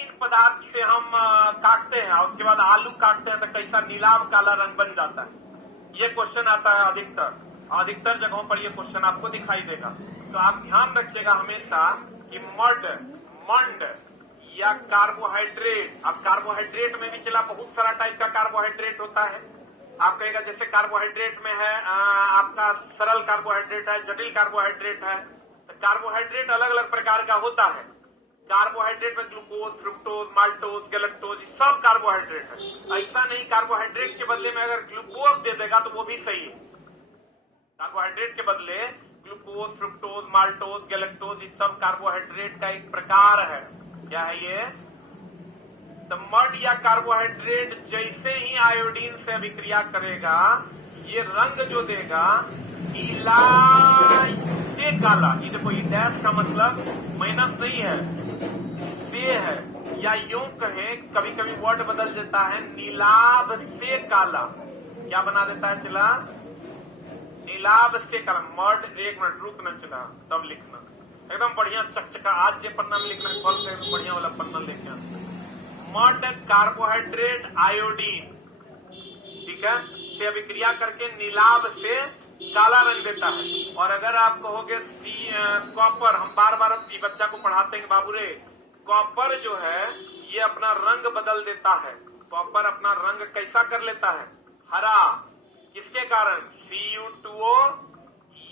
तीन पदार्थ से हम काटते हैं और उसके बाद आलू काटते हैं तो कैसा नीलाव काला रंग बन जाता है। ये क्वेश्चन आता है अधिकतर जगहों पर ये क्वेश्चन आपको दिखाई देगा। तो आप ध्यान रखिएगा हमेशा कि मंड या कार्बोहाइड्रेट। अब कार्बोहाइड्रेट में भी चला बहुत सारा टाइप का कार्बोहाइड्रेट होता है। आप कहेगा जैसे कार्बोहाइड्रेट में है आपका सरल कार्बोहाइड्रेट है, जटिल कार्बोहाइड्रेट है। तो कार्बोहाइड्रेट अलग अलग प्रकार का होता है। कार्बोहाइड्रेट में ग्लूकोज, फ्रुक्टोज, माल्टोज, गैलेक्टोज सब कार्बोहाइड्रेट है। ऐसा नहीं कार्बोहाइड्रेट के बदले में अगर ग्लूकोज दे देगा तो वो भी सही है। कार्बोहाइड्रेट के बदले ग्लूकोज, फ्रुक्टोज, माल्टोज, गैलेक्टोज सब कार्बोहाइड्रेट का एक प्रकार है। क्या है ये? तो मड या कार्बोहाइड्रेट जैसे ही आयोडीन से अभिक्रिया करेगा ये रंग जो देगा नीला से काला। ये देखो ये डैश का मतलब माइनस नहीं है, से है, या यूं कहें कभी कभी वर्ड बदल देता है नीलाभ से काला। क्या बना देता है? चला नीलाभ से काला। मड, एक मिनट रुकना, चला तब लिखना एकदम बढ़िया चकचका। आज जे पन्ना में लिखना कल से बढ़िया वाला पन्ना लेके आना। मड कार्बोहाइड्रेट आयोडीन, ठीक है, से अभिक्रिया करके नीलाभ से काला रंग देता है। और अगर आप कहोगे कॉपर, हम बार बार बच्चा को पढ़ाते हैं बाबू रे, कॉपर जो है ये अपना रंग बदल देता है। कॉपर अपना रंग कैसा कर लेता है? हरा। किसके कारण? Cu2O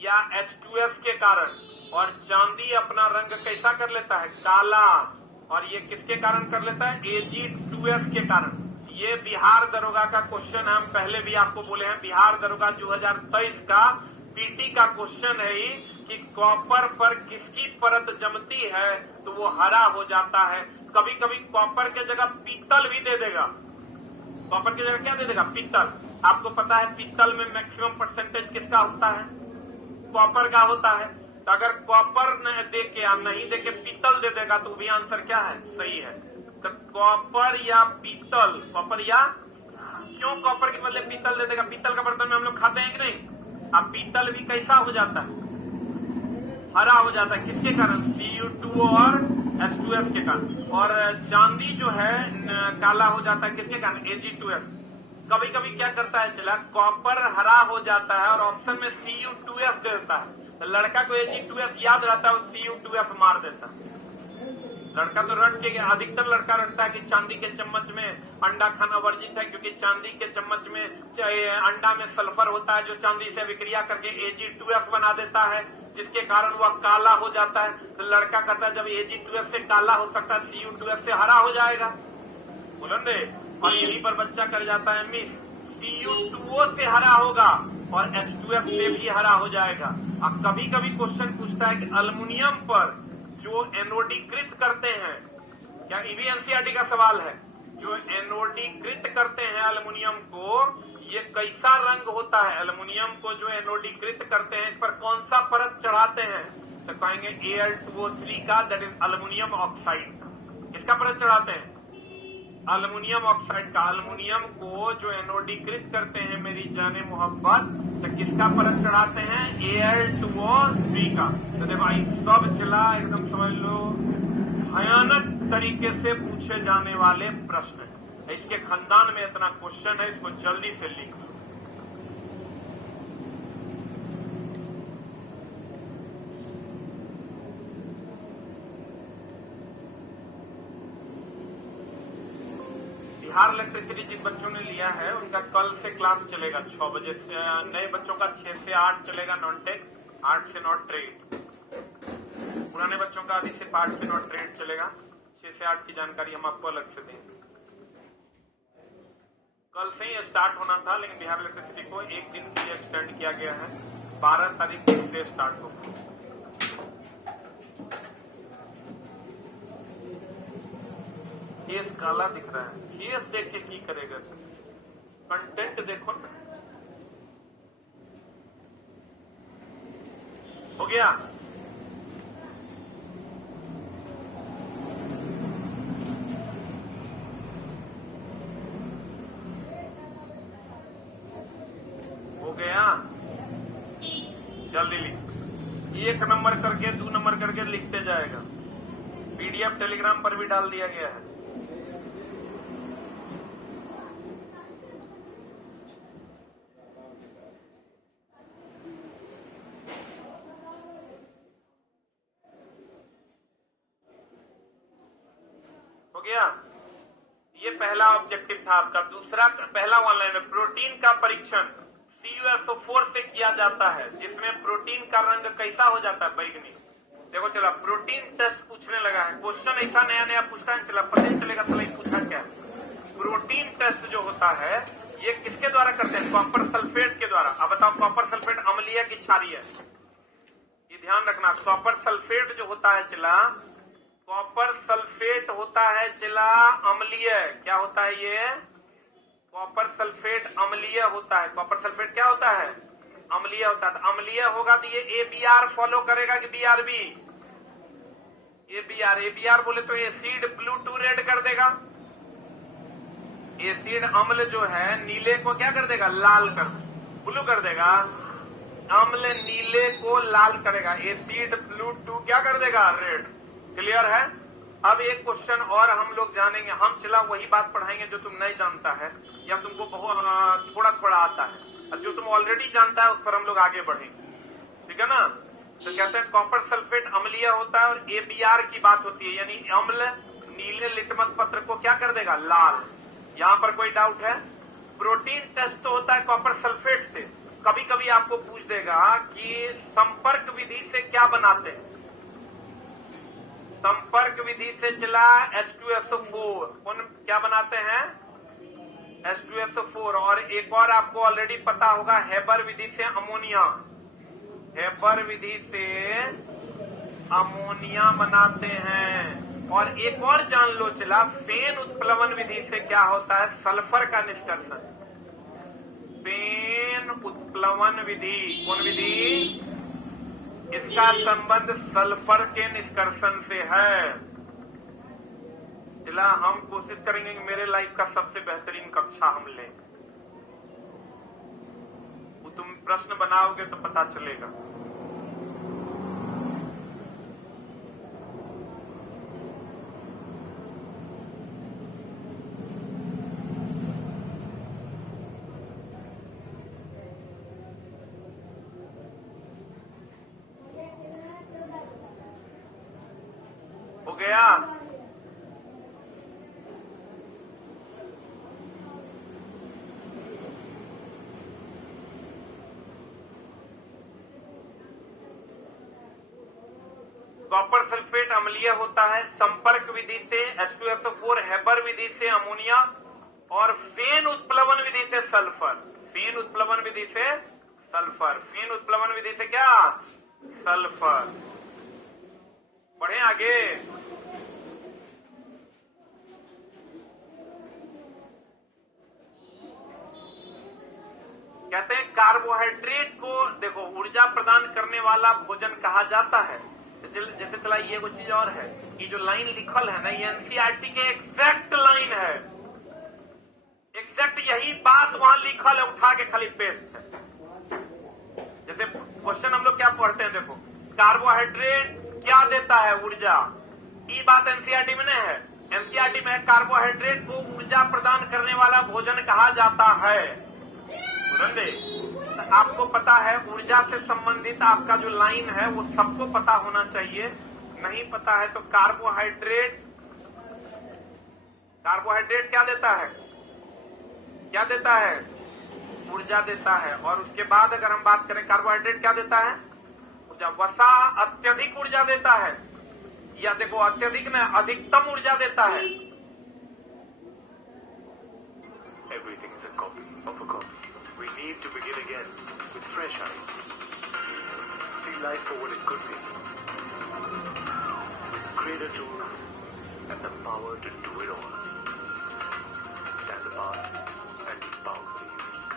या H2S के कारण। और चांदी अपना रंग कैसा कर लेता है? काला। और ये किसके कारण कर लेता है? Ag2S के कारण। ये बिहार दरोगा का क्वेश्चन है। हम पहले भी आपको बोले हैं बिहार दरोगा 2023 का पीटी का क्वेश्चन है ही कि कॉपर पर किसकी परत जमती है तो वो हरा हो जाता है। कभी कभी कॉपर के जगह पीतल भी दे देगा। कॉपर की जगह क्या दे देगा? पीतल। आपको पता है पीतल में मैक्सिमम परसेंटेज किसका होता है? कॉपर का होता है। तो अगर कॉपर दे के या नहीं दे के पीतल दे देगा तो भी आंसर क्या है? सही है। तो कॉपर या पीतल, कॉपर या क्यों कॉपर के बदले पीतल दे देगा? पीतल का बर्तन में हम लोग खाते हैं कि नहीं? अब पीतल भी कैसा हो जाता है? हरा हो जाता है। किसके कारण? Cu2O और H2S के कारण। और चांदी जो है काला हो जाता है किसके कारण? Ag2S। कभी कभी क्या करता है चला कॉपर हरा हो जाता है और ऑप्शन में Cu2S दे देता है। तो लड़का को Ag2S याद रहता है और Cu2S मार देता है। लड़का तो रट के, अधिकतर लड़का रटता है कि चांदी के चम्मच में अंडा खाना वर्जित है क्योंकि चांदी के चम्मच में अंडा में सल्फर होता है जो चांदी से विक्रिया करके Ag2S बना देता है जिसके कारण वह काला हो जाता है। तो लड़का कहता है जब Ag2S से काला हो सकता है Cu2S से हरा हो जाएगा। बोलन दे। और यहीं पर बच्चा कर जाता है मिस, Cu2O से हरा होगा और H2S से भी हरा हो जाएगा। अब कभी कभी क्वेश्चन पूछता है कि अल्युमिनियम पर जो एनोडीकृत करते हैं, क्या ये भी एनसीईआरटी का सवाल है, जो एनोडीकृत करते हैं अल्युमिनियम को ये कैसा रंग होता है? अल्युमिनियम को जो एनोडीकृत करते हैं इस पर कौन सा परत चढ़ाते हैं? तो कहेंगे Al2O3 का, दैट इज अल्युमिनियम ऑक्साइड। किसका परत चढ़ाते हैं? अल्युमिनियम ऑक्साइड का। अल्युमिनियम को जो एनोडीकृत करते हैं मेरी जाने मोहब्बत, तो किसका परत चढ़ाते हैं? Al2O3 का। तो देखो भाई सब चला एकदम समझ लो भयानक तरीके से पूछे जाने वाले प्रश्न है। इसके खानदान में इतना क्वेश्चन है, इसको जल्दी से लिख लो। बिहार इलेक्ट्रिसिटी जिन बच्चों ने लिया है उनका कल से क्लास चलेगा 6 बजे से। नए बच्चों का 6 से 8 चलेगा नॉन टेक, 8 से नॉट ट्रेड। पुराने बच्चों का अभी सिर्फ 8 से नॉट ट्रेड चलेगा। 6 से 8 की जानकारी हम आपको अलग से देंगे। कल से ही स्टार्ट होना था लेकिन बिहार इलेक्ट्रिसिटी को एक दिन के लिए एक्सटेंड किया गया है। 12 तारीख से स्टार्ट होगा। केस काला दिख रहा है। केस देख के की करेगा? कंटेंट देखो ना। हो गया? हो गया? जल्दी लिख। 1 नंबर करके 2 नंबर करके लिखते जाएगा। पीडीएफ टेलीग्राम पर भी डाल दिया गया है। हो गया। ये पहला ऑब्जेक्टिव था आपका। दूसरा, पहला ऑनलाइन में प्रोटीन का परीक्षण CuSO4 से किया जाता है, जिसमें प्रोटीन का रंग कैसा हो जाता है, बैगनी। देखो चला प्रोटीन टेस्ट पूछने लगा है, क्वेश्चन ऐसा नया नया पूछता है, चला पता नहीं चलेगा चला पूछा क्या। प्रोटीन टेस्ट जो होता है ये किसके द्वारा करते हैं, कॉपर सल्फेट के द्वारा। अब बताओ कॉपर सल्फेट अम्लीय की क्षारीय है, ये ध्यान रखना। कॉपर सल्फेट जो होता है चिला, कॉपर सल्फेट होता है चिला अम्लीय। क्या होता है ये, कॉपर सल्फेट अम्लीय होता है। कॉपर सल्फेट क्या होता है, अम्लीय होता है। तो अम्लीय होगा तो ये ABR फॉलो करेगा कि BRB, ABR बोले तो एसिड ब्लू टू रेड कर देगा। एसिड अम्ल जो है नीले को क्या कर देगा, लाल कर, ब्लू कर देगा। अम्ल नीले को लाल करेगा, एसिड ब्लू टू क्या कर देगा, रेड। क्लियर है। अब एक क्वेश्चन और हम लोग जानेंगे, हम चला वही बात पढ़ाएंगे जो तुम नहीं जानता है या तुमको बहुत थोड़ा थोड़ा आता है, और जो तुम ऑलरेडी जानता है उस पर हम लोग आगे बढ़ेंगे, ठीक है ना। तो कहते हैं कॉपर सल्फेट अम्लीय होता है और ABR की बात होती है, यानी अम्ल नीले लिटमस पत्र को क्या कर देगा, लाल। यहां पर कोई डाउट है। प्रोटीन टेस्ट तो होता है कॉपर सल्फेट से। कभी कभी आपको पूछ देगा कि संपर्क विधि से क्या बनाते हैं, संपर्क विधि से चला H2SO4, कौन क्या बनाते हैं, H2SO4। और एक और आपको ऑलरेडी पता होगा, हेबर विधि से अमोनिया, हेबर विधि से अमोनिया बनाते हैं। और एक और जान लो चला, फेन उत्प्लवन विधि से क्या होता है, सल्फर का निष्कर्षण। फेन उत्प्लवन विधि, कौन विधि, इसका संबंध सल्फर के निष्कर्षण से है। चला हम कोशिश करेंगे कि मेरे लाइफ का सबसे बेहतरीन कक्षा हम लें। वो तुम प्रश्न बनाओगे तो पता चलेगा। हो गया। कॉपर सल्फेट अम्लीय होता है, संपर्क विधि से H2SO4, हेबर विधि से अमोनिया और फेन उत्प्लवन विधि से सल्फर। फेन उत्प्लवन विधि से सल्फर, फेन उत्प्लवन विधि से क्या, सल्फर। बढ़े आगे। कहते हैं कार्बोहाइड्रेट को देखो ऊर्जा प्रदान करने वाला भोजन कहा जाता है। जैसे चला ये वो चीज और है, ये जो लाइन लिखल है ना, ये NCERT के एग्जैक्ट लाइन है, एग्जैक्ट यही बात वहां लिखल है, उठा के खाली पेस्ट है। जैसे क्वेश्चन हम लोग क्या पढ़ते हैं, देखो कार्बोहाइड्रेट क्या देता है, ऊर्जा। ये बात NCERT में नहीं है। NCERT में कार्बोहाइड्रेट को ऊर्जा प्रदान करने वाला भोजन कहा जाता है। तो आपको पता है ऊर्जा से संबंधित आपका जो लाइन है वो सबको पता होना चाहिए। नहीं पता है तो कार्बोहाइड्रेट, कार्बोहाइड्रेट क्या देता है, क्या देता है, ऊर्जा देता है। और उसके बाद अगर हम बात करें कार्बोहाइड्रेट क्या देता है, ऊर्जा। वसा अत्यधिक ऊर्जा देता है, या देखो अत्यधिक में अधिकतम ऊर्जा देता है। Everything is a copy of a copy. We need to begin again with fresh eyes. See life for what it could be. Creator tools and the power to do it all. Stand apart and be powerfully unique.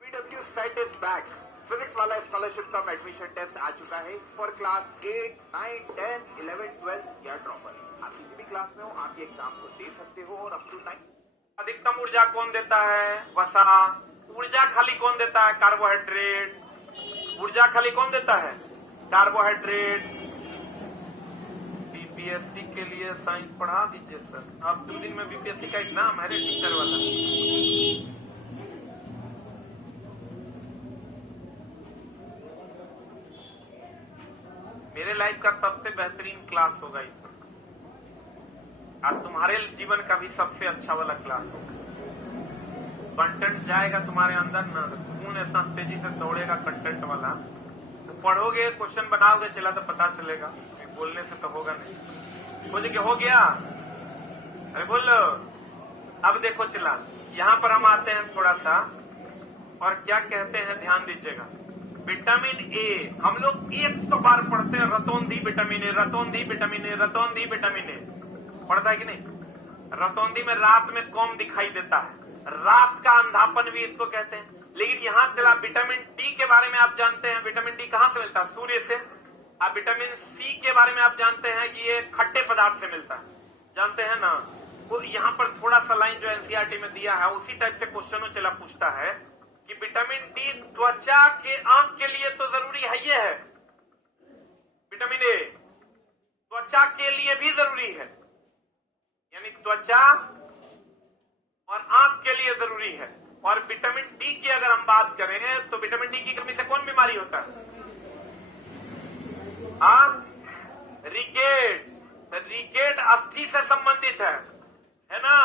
PW Set is back. Physics वाला scholarship का admission test आ चुका है for class 8, 9, 10, 11, 12 या dropper. आप किसी भी class में हो, आप ये एग्जाम को दे सकते हो और अप टू 9। अधिकतम ऊर्जा कौन देता है, वसा। ऊर्जा खाली कौन देता है, कार्बोहाइड्रेट। ऊर्जा खाली कौन देता है, कार्बोहाइड्रेट। बीपीएससी के लिए साइंस पढ़ा दीजिए सर। अब 2 दिन में बीपीएससी का एग्जाम है रे, टीचर वाला। मेरे लाइफ का सबसे बेहतरीन क्लास होगा इस वक्त। आज तुम्हारे जीवन का भी सबसे अच्छा वाला क्लास होगा। कंटेंट जाएगा तुम्हारे अंदर ना, खून इतना तेजी से दौड़ेगा कंटेंट वाला, तो पढ़ोगे, क्वेश्चन बनाओगे, चला तो पता चलेगा, बोलने से तो होगा नहीं। बोले कि हो गया, अरे बोलो। अब देखो चला, यहाँ पर हम आते हैं थोड़ा सा, और क्या कहते हैं ध्यान दीजिएगा। विटामिन ए हम लोग 100 बार पढ़ते हैं, रतौंधी विटामिन ए, रतौंधी विटामिन ए, रतौंधी विटामिन ए, पढ़ता है कि नहीं? रतौंधी में रात में कम दिखाई देता है, रात का अंधापन भी इसको कहते हैं। लेकिन यहाँ चला विटामिन डी के बारे में आप जानते हैं, विटामिन डी कहाँ से मिलता है? सूर्य से। आप विटामिन सी के बारे में आप जानते हैं कि ये खट्टे पदार्थ से मिलता है, जानते हैं ना? वो यहाँ पर थोड़ा सा लाइन जो एनसीईआरटी में दिया है उसी टाइप से क्वेश्चनों चला पूछता है कि विटामिन डी त्वचा के, आंख के लिए तो जरूरी है, ये है विटामिन ए, त्वचा के लिए भी जरूरी है, यानी त्वचा और आंख के लिए जरूरी है। और विटामिन डी की अगर हम बात करें तो विटामिन डी की कमी से कौन बीमारी होता है? रिकेट। रिकेट अस्थि से संबंधित है ना?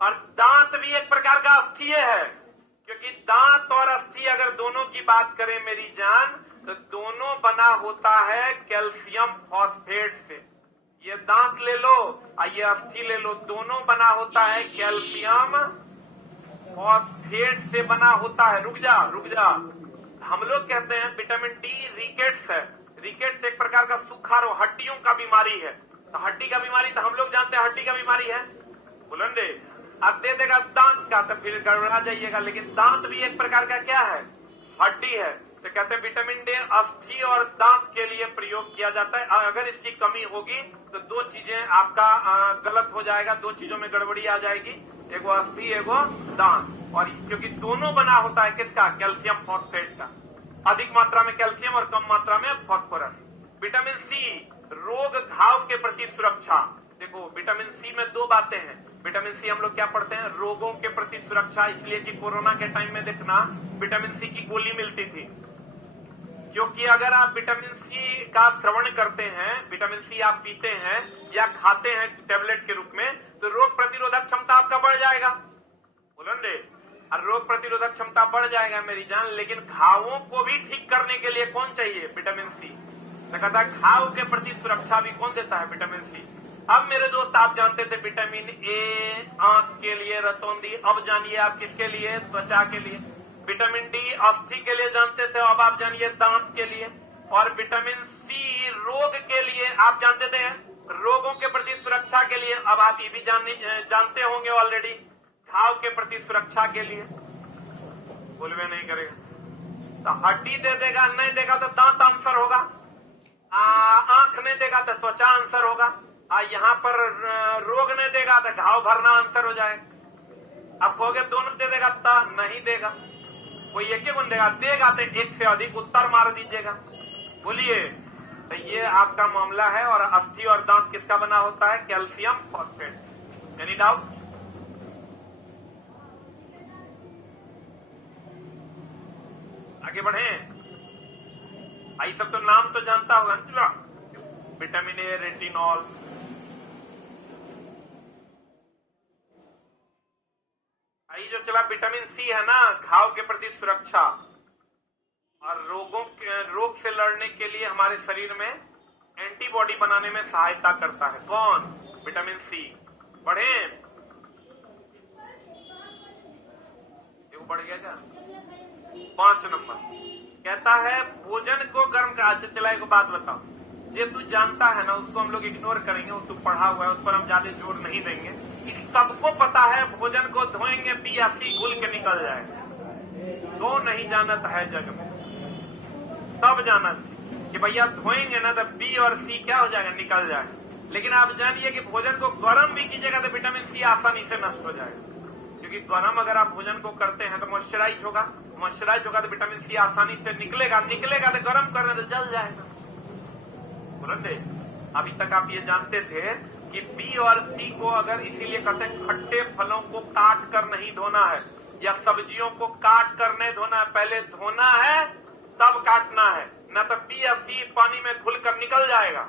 और दांत भी एक प्रकार का अस्थि है, क्योंकि दांत और अस्थि अगर दोनों की बात करें मेरी जान, तो दोनों बना होता है कैल्शियम फॉस्फेट से। ये दांत ले लो और ये अस्थि ले लो, दोनों बना होता है कैल्शियम फॉस्फेट से बना होता है। रुक जा, हम लोग कहते हैं विटामिन डी रिकेट्स है। रिकेट्स एक प्रकार का सूखा रोग, हड्डियों का बीमारी है। तो हड्डी का बीमारी तो हम लोग जानते हैं हड्डी का बीमारी है, बुलंदे। अब दे देगा दांत का तो फिर गड़बड़ा जाइएगा, लेकिन दांत भी एक प्रकार का क्या है? हड्डी है। तो कहते हैं विटामिन डी अस्थि और दांत के लिए प्रयोग किया जाता है। अगर इसकी कमी होगी तो दो चीजें आपका गलत हो जाएगा, दो चीजों में गड़बड़ी आ जाएगी, एगो अस्थि एगो दांत। और क्योंकि दोनों बना होता है किसका? कैल्शियम फॉस्फेट का। अधिक मात्रा में कैल्शियम और कम मात्रा में फॉस्फोरस। विटामिन सी रोग घाव के प्रति सुरक्षा। देखो विटामिन सी में दो बातें हैं। विटामिन सी हम लोग क्या पढ़ते हैं? रोगों के प्रति सुरक्षा, इसलिए कि कोरोना के टाइम में देखना विटामिन सी की गोली मिलती थी, क्योंकि अगर आप विटामिन सी का श्रवण करते हैं, विटामिन सी आप पीते हैं या खाते हैं टेबलेट के रूप में, तो रोग प्रतिरोधक क्षमता आपका बढ़ जाएगा, बोलेंगे। और रोग प्रतिरोधक क्षमता बढ़ जाएगा मेरी जान, लेकिन घावों को भी ठीक करने के लिए कौन चाहिए? Vitamin C. तो कहता है घाव के प्रति सुरक्षा भी कौन देता है? Vitamin C. अब मेरे दोस्त आप जानते थे विटामिन ए आंख के लिए, रतौंधी, अब जानिए आप किसके लिए? त्वचा के लिए। विटामिन डी अस्थि के लिए जानते थे, अब आप जानिए दांत के लिए। और विटामिन सी रोग के लिए आप जानते थे, रोगों के प्रति सुरक्षा के लिए, अब आप ये भी जानते होंगे ऑलरेडी, घाव के प्रति सुरक्षा के लिए। बोलवे नहीं करेगा तो हड्डी दे देगा, नहीं देगा तो दांत आंसर होगा, आंख नहीं देगा तो त्वचा आंसर होगा, यहाँ पर रोग नहीं देगा तो घाव भरना आंसर हो जाएगा। अब कहोगे दोनों दे देगा तो नहीं देगा, कोई एक ही गुण देगा तो एक से अधिक उत्तर मार दीजिएगा। बोलिए, तो ये आपका मामला है। और अस्थि और दांत किसका बना होता है? Calcium phosphate. Any doubt? आगे बढ़े। आई सब तो नाम तो जानता होगा ना, विटामिन ए, रेटिनॉल। आई जो चला विटामिन सी है ना, घाव के प्रति सुरक्षा और रोग से लड़ने के लिए हमारे शरीर में एंटीबॉडी बनाने में सहायता करता है। कौन? Vitamin C. बढ़े, बढ़ गया क्या? 5 नंबर कहता है भोजन को गर्म कर। अच्छा चला एक बात बताओ, जे तू जानता है ना उसको हम लोग इग्नोर करेंगे, वो तू पढ़ा हुआ है उस पर हम ज्यादा जोर नहीं देंगे। इस सबको पता है भोजन को धोएंगे बी या सी घुल के निकल जाएगा, तो नहीं जानत है जग में, तब जानत कि भैया धोएंगे ना तो बी और सी क्या हो जाएगा? निकल जाएगा। लेकिन आप जानिए कि भोजन को गर्म भी कीजिएगा तो विटामिन सी आसानी से नष्ट हो जाएगा, क्योंकि गर्म अगर आप भोजन को करते हैं तो मॉइस्चराइज होगा, मॉइस्चराइज होगा तो विटामिन सी आसानी से निकलेगा तो गर्म करने तो जल जाएगा। बोलते अभी तक आप ये जानते थे कि बी और सी को अगर, इसीलिए कहते हैं खट्टे फलों को काट कर नहीं धोना है, या सब्जियों को काट कर नहीं धोना है, पहले धोना है तब काटना है, न तो बी या सी पानी में घुल कर निकल जाएगा।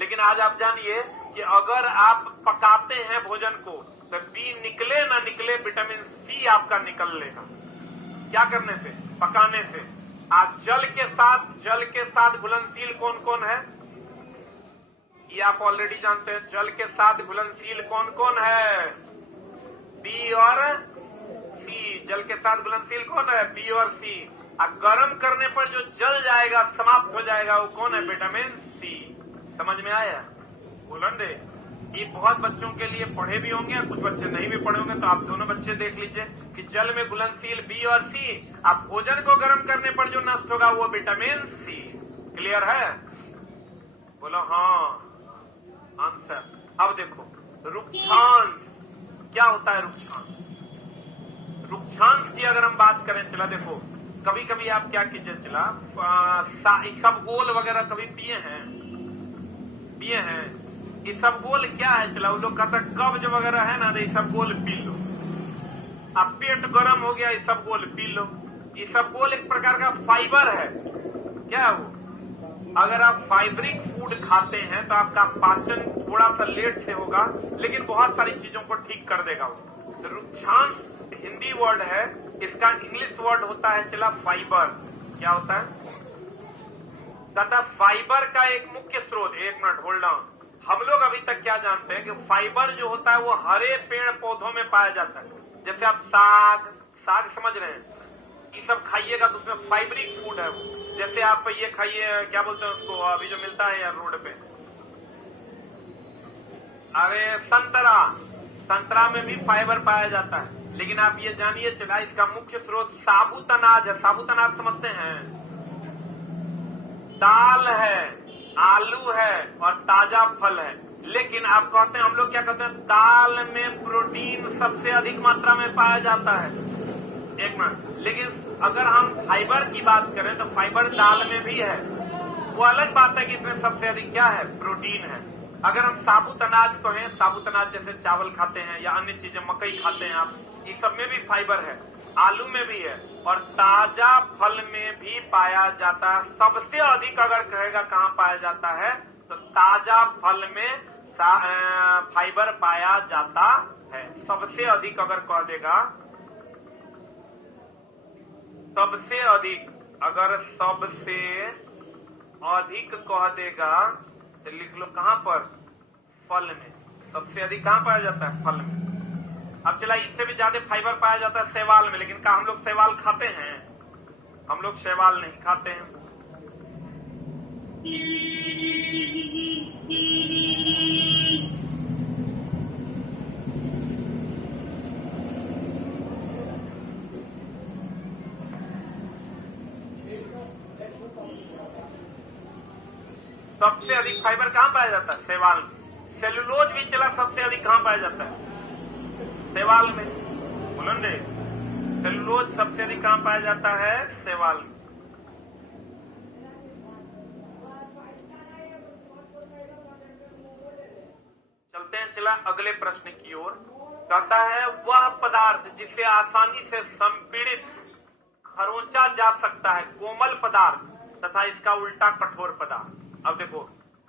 लेकिन आज आप जानिए कि अगर आप पकाते हैं भोजन को, तो बी निकले ना निकले विटामिन सी आपका निकल लेगा। क्या करने से? पकाने से। आज जल के साथ घुलनशील कौन कौन है ये आप ऑलरेडी जानते हैं। जल के साथ घुलनशील कौन कौन है? बी और सी। जल के साथ घुलनशील कौन है? बी और सी। अब गर्म करने पर जो जल जाएगा, समाप्त हो जाएगा, वो कौन है? Vitamin C. समझ में आया? बोलन दे। ये बहुत बच्चों के लिए पढ़े भी होंगे, कुछ बच्चे नहीं भी पढ़े होंगे, तो आप दोनों बच्चे देख लीजिए कि जल में घुलनशील बी और सी। आप भोजन को गर्म करने पर जो नष्ट होगा वो विटामिन सी। क्लियर है? बोलो हाँ। आंसर। अब देखो रुक्षांश क्या होता है? रुक्षांश की अगर हम बात करें, चला देखो कभी कभी आप क्या कीजिए, चला इसबगोल वगैरह कभी पिए हैं। इसबगोल क्या है? चला वो लोग कहता कब्ज वगैरह है ना, तो इसबगोल पी लो। अब पेट गर्म हो गया, इसबगोल पी लो। इसबगोल एक प्रकार का फाइबर है। क्या है वो? अगर आप फाइब्रिक फूड खाते हैं तो आपका पाचन थोड़ा सा लेट से होगा, लेकिन बहुत सारी चीजों को ठीक कर देगा वो। तो रुक्षांश हिंदी वर्ड है, इसका इंग्लिश वर्ड होता है चला फाइबर। क्या होता है? कहता फाइबर का एक मुख्य स्रोत। एक मिनट होल्ड ऑन। हम लोग अभी तक क्या जानते हैं कि फाइबर जो होता है वो हरे पेड़ पौधों में पाया जाता है। जैसे आप साग समझ रहे हैं, ये सब खाइएगा तो उसमें फाइब्रिक फूड है वो। जैसे आप ये खाइए, क्या बोलते हैं उसको, अभी जो मिलता है यार रोड पे, अरे संतरा में भी फाइबर पाया जाता है। लेकिन आप ये जानिए चला इसका मुख्य स्रोत साबुत अनाज है। साबुत अनाज समझते हैं? दाल है, आलू है और ताजा फल है। लेकिन आप कहते हैं, हम लोग क्या कहते हैं, दाल में प्रोटीन सबसे अधिक मात्रा में पाया जाता है। एक मिनट। लेकिन अगर हम फाइबर की बात करें तो फाइबर दाल में भी है। वो अलग बात है कि इसमें सबसे अधिक क्या है? प्रोटीन है। अगर हम साबुत अनाज कहें, साबुत अनाज जैसे चावल खाते हैं या अन्य चीजें, मकई खाते हैं आप, ये सब में भी फाइबर है। आलू में भी है और ताजा फल में भी पाया जाता है। सबसे अधिक अगर कहेगा कहाँ पाया जाता है, तो ताजा फल में फाइबर पाया जाता है। सबसे अधिक अगर कह देगा, सबसे अधिक कह देगा तो लिख लो कहां पर? फल में। सबसे अधिक कहां पाया जाता है? फल में। अब चला इससे भी ज्यादा फाइबर पाया जाता है शैवाल में। लेकिन क्या हम लोग शैवाल खाते हैं? हम लोग शैवाल नहीं खाते हैं। सबसे अधिक फाइबर कहां पाया जाता है? शैवाल में। सेलुलोज भी चला सबसे अधिक कहां पाया जाता है? शैवाल में। बोलन रे। सेलुलोज सबसे अधिक कहां पाया जाता है? शैवाल में। चलते हैं चला अगले प्रश्न की ओर। कहता है वह पदार्थ जिसे आसानी से संपीड़ित खरोंचा जा सकता है, कोमल पदार्थ तथा इसका उल्टा कठोर पदार्थ। अब देखो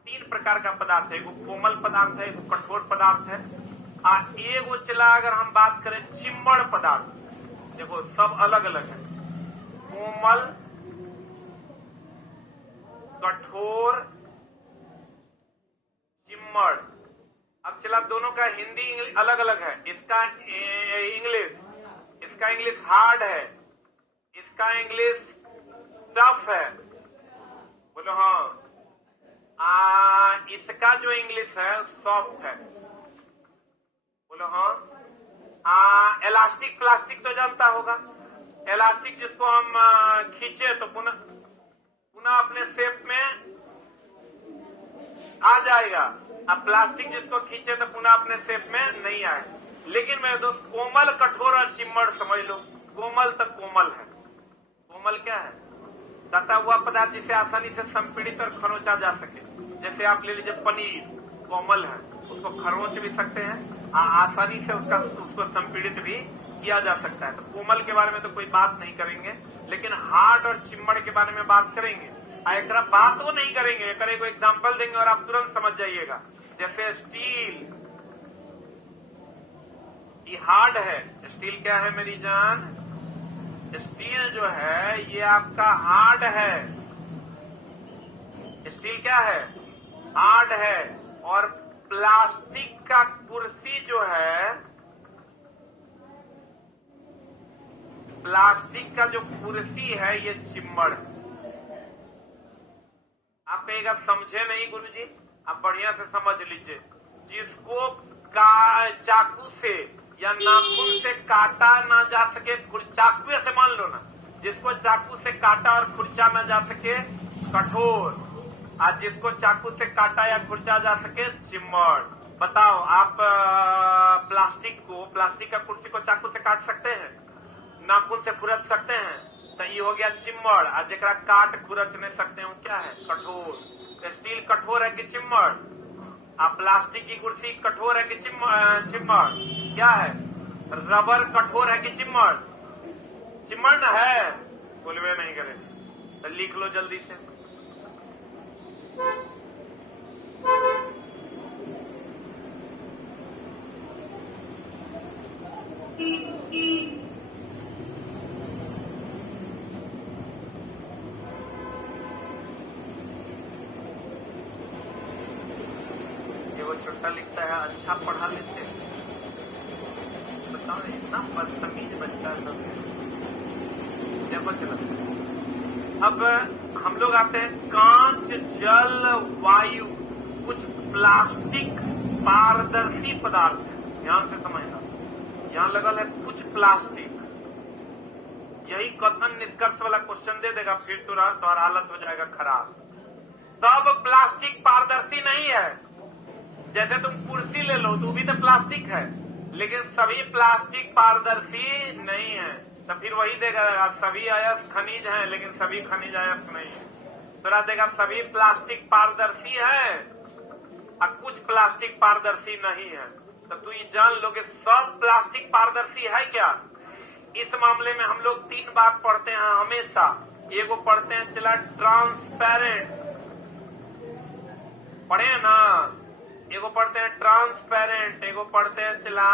तीन प्रकार का पदार्थ है, एक कोमल पदार्थ है, एक कठोर पदार्थ है। एगो चला अगर हम बात करें चिम्मड़ पदार्थ, देखो सब अलग अलग है, कोमल, कठोर, चिम्मड़। अब चला दोनों का हिंदी अलग अलग है। इसका इंग्लिश हार्ड है, इसका इंग्लिश टफ है। बोलो हाँ। इसका जो इंग्लिश है सॉफ्ट है। बोलो हाँ। इलास्टिक प्लास्टिक तो जानता होगा। इलास्टिक जिसको हम खींचे तो पुनः अपने शेप में आ जाएगा। अब प्लास्टिक जिसको खींचे तो पुनः अपने शेप में नहीं आए। लेकिन मेरे दोस्त कोमल, कठोर और चिम्मड़ समझ लो। कोमल तक कोमल है। कोमल क्या है? कहता हुआ पदार्थ जिसे आसानी से संपीड़ित और खरोंचा जा सके। जैसे आप ले लीजिए पनीर, कोमल है, उसको खरोंच भी सकते हैं, आसानी से उसको संपीड़ित भी किया जा सकता है। तो कोमल के बारे में तो कोई बात नहीं करेंगे, लेकिन हार्ड और चिम्मड़ के बारे में बात करेंगे। एक बात वो नहीं करेंगे, एक एग्जाम्पल देंगे और आप तुरंत समझ जाइएगा। जैसे स्टील, ये हार्ड है। स्टील क्या है मेरी जान? स्टील जो है ये आपका हार्ड है। स्टील क्या है? हार्ड है। और प्लास्टिक का कुर्सी जो है, प्लास्टिक का जो कुर्सी है ये चिम्मड़ है। आप कहेगा समझे नहीं गुरुजी, आप बढ़िया से समझ लीजिए। जिसको चाकू से या नाखून से काटा ना जा सके, चाकू से मान लो ना, जिसको चाकू से काटा और खुरचा ना जा सके कठोर, आज जिसको चाकू से काटा या खुरचा जा सके चिम्मड़। बताओ आप प्लास्टिक का कुर्सी को चाकू से काट सकते हैं, नाखून से खुरच सकते हैं, तो ये हो गया चिम्मड़। आज जरा काट खुरच नहीं सकते हो क्या है? कठोर। स्टील कठोर है कि चिम्मड़? आप प्लास्टिक की कुर्सी कठोर है कि चिम्मड़? क्या है? रबर कठोर है कि चिम्मड़? चिम्मड़ न है, बोलवे नहीं करे तो लिख लो जल्दी से। वो छोटा लिखता है अच्छा पढ़ा लेते हैं। बताओ इतना बदतमीज बच्चा सब है। देखो चलो अब हम लोग आते हैं कांच, जल, वायु, कुछ प्लास्टिक पारदर्शी पदार्थ। ध्यान से समझना, यहां लगल है कुछ प्लास्टिक। यही कथन निष्कर्ष वाला क्वेश्चन दे देगा, फिर तुम्हारा हालत हो जाएगा खराब। सब प्लास्टिक पारदर्शी नहीं है। जैसे तुम कुर्सी ले लो तो भी तो प्लास्टिक है, लेकिन सभी प्लास्टिक पारदर्शी नहीं है। तो फिर वही देगा सभी अयस्क खनिज हैं, लेकिन सभी खनिज अयस्क नहीं है। तो देगा सभी प्लास्टिक पारदर्शी है और कुछ प्लास्टिक पारदर्शी नहीं है। तो तू ये जान लो कि सब प्लास्टिक पारदर्शी है क्या? इस मामले में हम लोग 3 बात पढ़ते हैं हमेशा। एगो पढ़ते हैं चला ट्रांसपेरेंट, पढ़े ना? एगो पढ़ते हैं ट्रांसपेरेंट, एगो पढ़ते हैं चला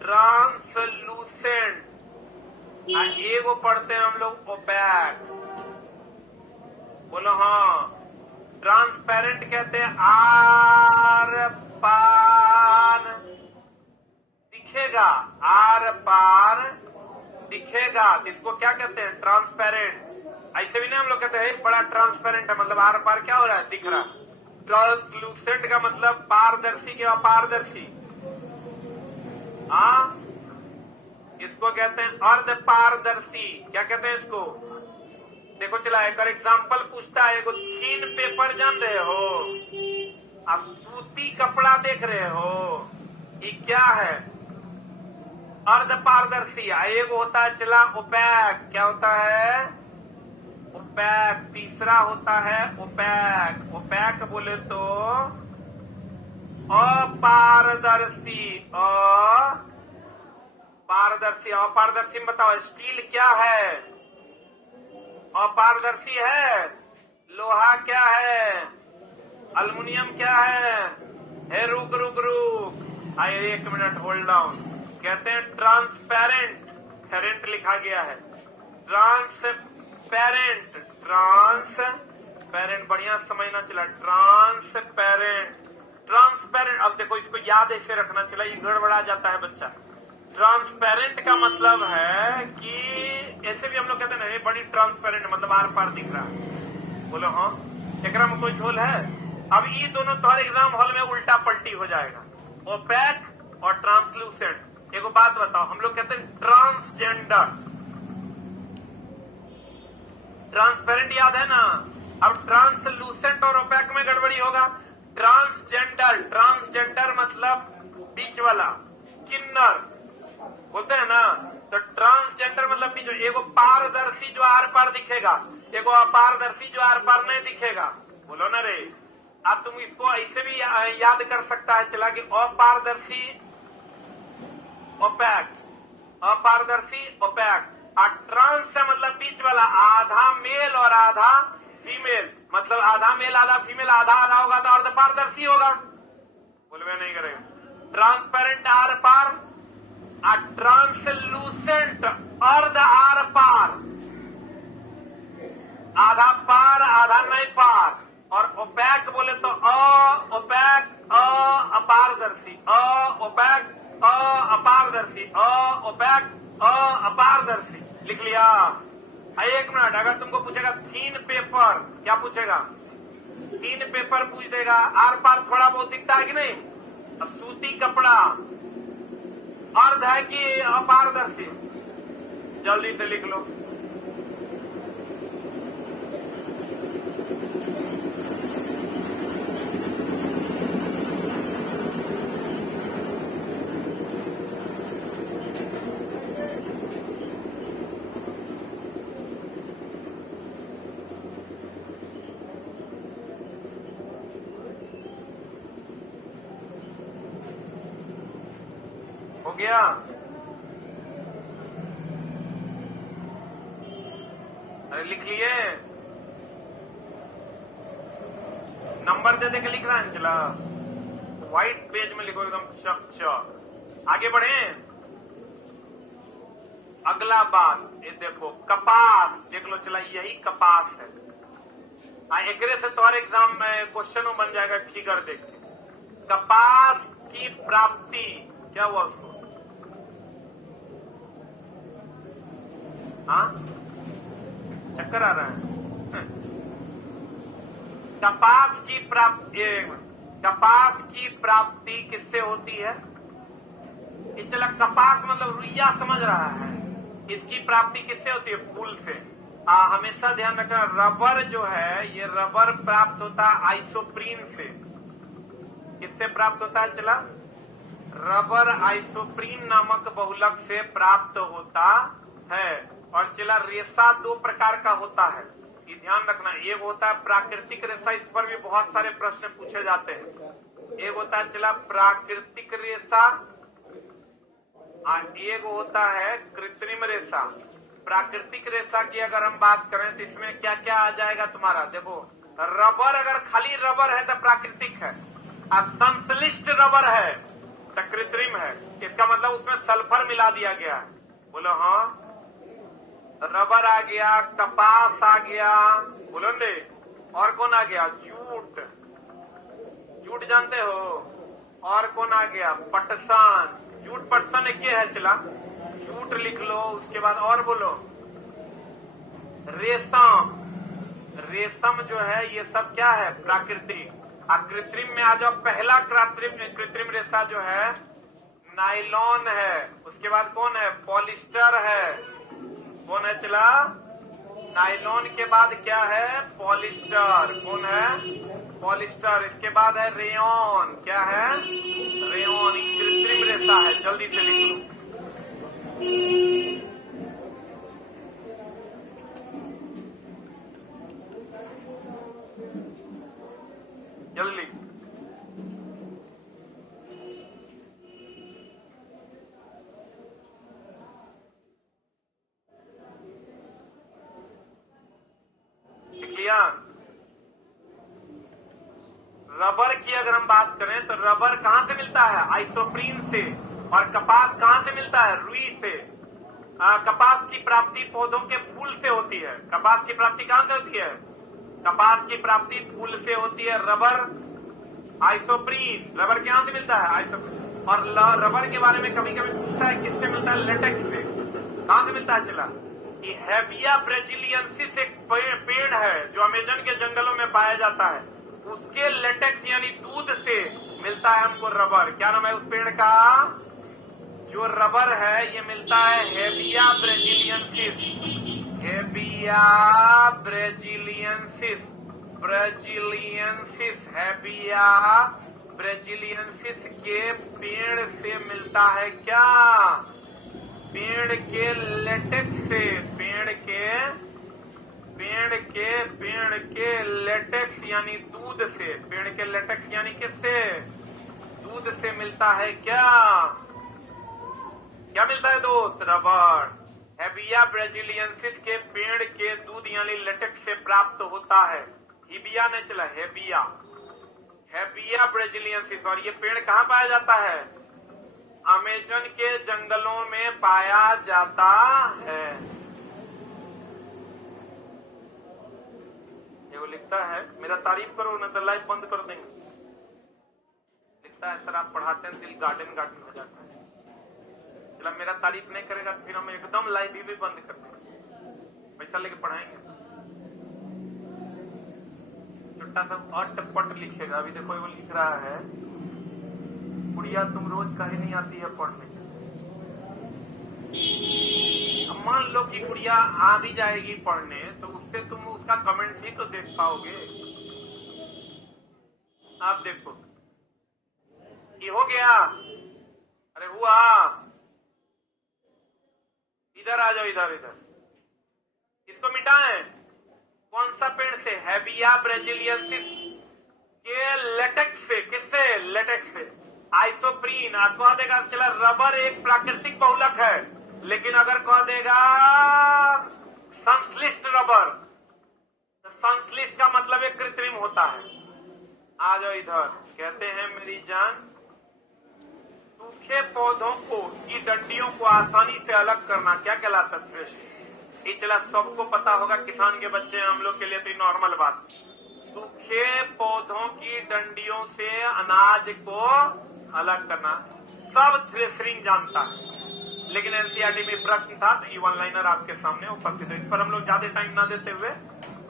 ट्रांसलूसेंट, एगो पढ़ते हैं हम लोग ओपैक। बोलो हाँ। ट्रांसपेरेंट कहते हैं आर पार दिखेगा, आर पार दिखेगा। इसको क्या कहते हैं? ट्रांसपेरेंट। ऐसे भी नहीं हम लोग कहते हैं बड़ा ट्रांसपेरेंट है, मतलब आर पार क्या हो रहा है? दिख रहा। ट्रांसलूसेंट का मतलब पारदर्शी के अपारदर्शी। हाँ, इसको कहते हैं अर्ध पारदर्शी। क्या कहते हैं इसको? देखो चला एक एग्जाम्पल पूछता है। एगो थीन पेपर जान रहे हो? आप सूती कपड़ा देख रहे हो, ये क्या है? अर्ध पारदर्शी। एगो होता है चला ओपैक। क्या होता है? ओपैक। तीसरा होता है ओपैक। ओपैक बोले तो अपारदर्शी। अपारदर्शी। अपारदर्शी में बताओ स्टील क्या है? अपारदर्शी है। लोहा क्या है? अल्युमिनियम क्या है? रुक रुक रुक, आइए 1 मिनट होल्ड डाउन। कहते हैं ट्रांसपेरेंट। पेरेंट लिखा गया है। ट्रांसपेरेंट। ट्रांसपेरेंट बढ़िया समझना चला। ट्रांसपेरेंट। ट्रांसपेरेंट। अब देखो इसको याद ऐसे रखना चला, ये गड़बड़ा जाता है बच्चा। ट्रांसपेरेंट का मतलब है कि ऐसे भी हम लोग कहते हैं बड़ी ट्रांसपेरेंट, मतलब आर पार दिख रहा है। बोलो हाँ। एकरा में कोई झोल है? अब ये दोनों तुम्हारे एग्जाम हॉल में उल्टा पलटी हो जाएगा, ओपैक और ट्रांसलूसेंट। एगो बात बताओ, हम लोग कहते हैं ट्रांसजेंडर। ट्रांसपेरेंट याद है ना? अब ट्रांसलूसेंट और ओपैक में गड़बड़ी होगा। ट्रांसजेंडर। ट्रांसजेंडर मतलब बीच वाला, किन्नर बोलते हैं ना। तो ट्रांसजेंडर मतलब बीच। एगो पारदर्शी जो आर पार दिखेगा, एगो अपारदर्शी जो आर पार नहीं दिखेगा। बोलो ना रे। अब तुम इसको ऐसे भी याद कर सकता है चला कि अपारदर्शी ओपैक, अपारदर्शी ओपैक। और ट्रांस से मतलब बीच वाला, आधा मेल और आधा फीमेल, मतलब आधा मेल आधा फीमेल, आधा आधा होगा तो अर्ध पारदर्शी होगा। बोलवे नहीं करेगा। ट्रांसपेरेंट आर पार, ट्रांसलूसेंट अर्ध आर पार, आधा पार आधा नहीं पार। और ओपैक बोले तो ओपैक अपारदर्शी, ओपैक अपारदर्शी, ओपैक अपारदर्शी। लिख लिया। एक मिनट, अगर तुमको पूछेगा थीन पेपर, क्या पूछेगा? थीन पेपर पूछ देगा। आर पार थोड़ा बहुत दिखता है कि नहीं? सूती कपड़ा अर्ध है कि अपारदर्शी? जल्दी से लिख लो। हो गया? अरे लिख लिए? नंबर दे दे के लिख रहा है। चला व्हाइट पेज में लिखो एकदम चक। आगे बढ़े। अगला बात ये देखो, कपास देख लो। चला यही कपास है। एकरे से तुम्हारे एग्जाम में क्वेश्चन बन जाएगा। फिगर देख के कपास की प्राप्ति क्या हुआ उसको? हाँ, चक्कर आ रहा है। कपास की प्राप्ति, कपास की प्राप्ति किससे होती है? ये चला कपास मतलब रुइया समझ रहा है। इसकी प्राप्ति किससे होती है? फूल से। हमेशा ध्यान रखना, रबर जो है ये रबर प्राप्त होता है आइसोप्रीन से। किससे प्राप्त होता है? चला रबर आइसोप्रीन नामक बहुलक से प्राप्त होता है। और चला रेशा दो प्रकार का होता है, ये ध्यान रखना। एक होता है प्राकृतिक रेशा, इस पर भी बहुत सारे प्रश्न पूछे जाते हैं। एक होता है चला प्राकृतिक रेशा, और एक होता है कृत्रिम रेशा। प्राकृतिक रेशा की अगर हम बात करें तो इसमें क्या क्या आ जाएगा तुम्हारा? देखो, रबर अगर खाली रबर है तो प्राकृतिक है, और संश्लिष्ट रबर है तो कृत्रिम है। इसका मतलब उसमें सल्फर मिला दिया गया है। बोलो हाँ। रबर आ गया, कपास आ गया, बोलो दे। और कौन आ गया? जूट। जूट जानते हो? और कौन आ गया? पटसन। जूट पटसन एक है। चला जूट लिख लो। उसके बाद और बोलो रेशम। रेशम जो है ये सब क्या है? प्राकृतिक। कृत्रिम में आ जाओ। पहला कृत्रिम रेशा जो है नायलॉन है। उसके बाद कौन है? पॉलिस्टर है। कौन है? चला नायलॉन के बाद क्या है? पॉलिस्टर। कौन है? पॉलिस्टर। इसके बाद है रेयॉन। क्या है? रेयॉन। कृत्रिम रेशा है। जल्दी से लिख लो। जल्दी। रबर की अगर हम बात करें तो रबर कहां से मिलता है? आइसोप्रीन से। और कपास कहां से मिलता है? रुई से। कपास की प्राप्ति पौधों के फूल से होती है। कपास की प्राप्ति कहां से होती है? कपास की प्राप्ति फूल से होती है। Rubber isoprene. रबर कहां से मिलता है? आइसोप्रीन। और रबर के बारे में कभी कभी पूछता है किससे मिलता है? लेटेक्स से। कहां से मिलता है? चला ये हेविया ब्राजीलियंसिस एक पेड़ है जो अमेजन के जंगलों में पाया जाता है। उसके लेटेक्स यानी दूध से मिलता है हमको रबर। क्या नाम है उस पेड़ का? जो रबर है ये मिलता है हेविया ब्राजीलियंसिस। हेविया ब्राजीलियंसिस। ब्राजीलियंसिस हेविया ब्राजीलियंसिस के पेड़ से मिलता है। क्या? पेड़ के लेटेक्स से। पेड़ के लेटेक्स यानी दूध से। पेड़ के लेटेक्स यानी किससे? दूध से मिलता है। क्या क्या मिलता है दोस्त? रबर। हेविया ब्राजीलियंसिस के पेड़ के दूध यानी लेटेक्स से प्राप्त होता है। हिबिया ने चला हेविया। हेविया ब्राजीलियंसिस। और ये पेड़ कहाँ पाया जाता है? अमेजन के जंगलों में पाया जाता है। ये वो लिखता है, मेरा तारीफ करो न तो लाइव बंद कर देंगे। लिखता है सर आप पढ़ाते हैं दिल गार्डन गार्डन हो जाता है। चला मेरा तारीफ नहीं करेगा तो फिर हम एकदम लाइव भी बंद कर देंगे, पैसा लेके पढ़ाएंगे। छोटा सा अटपट लिखेगा। अभी देखो वो लिख रहा है, गुड़िया तुम रोज काहे नहीं आती है पढ़ने। अब मान लो कि गुड़िया आ भी जाएगी पढ़ने तो उससे तुम उसका कमेंट्स ही तो देख पाओगे। आप देखो ये हो गया, अरे हुआ, इधर आ जाओ, इधर इधर इसको मिटाएं। कौन सा पेड़ से? हैबिया ब्राजीलियंसिस के लेटेक्स से। किससे? लेटेक्स से। आइसोप्रीन। आप कह देगा चला रबर एक प्राकृतिक बहुलक है, लेकिन अगर कह देगा संश्लिष्ट रबर, तो संश्लिष्ट का मतलब एक कृत्रिम होता है। आ जाओ इधर। कहते हैं मेरी जान, सूखे पौधों को की डंडियों को आसानी से अलग करना क्या कहलाता है? थ्रेशिंग। ये चला सबको पता होगा, किसान के बच्चे हम लोग के लिए तो नॉर्मल बात। सूखे पौधों की डंडियों से अनाज को अलग करना सब थ्रेशरिंग जानता है। लेकिन एनसीईआरटी में प्रश्न था तो ये वन लाइनर आपके सामने उपस्थित है। इस पर हम लोग ज्यादा टाइम ना देते हुए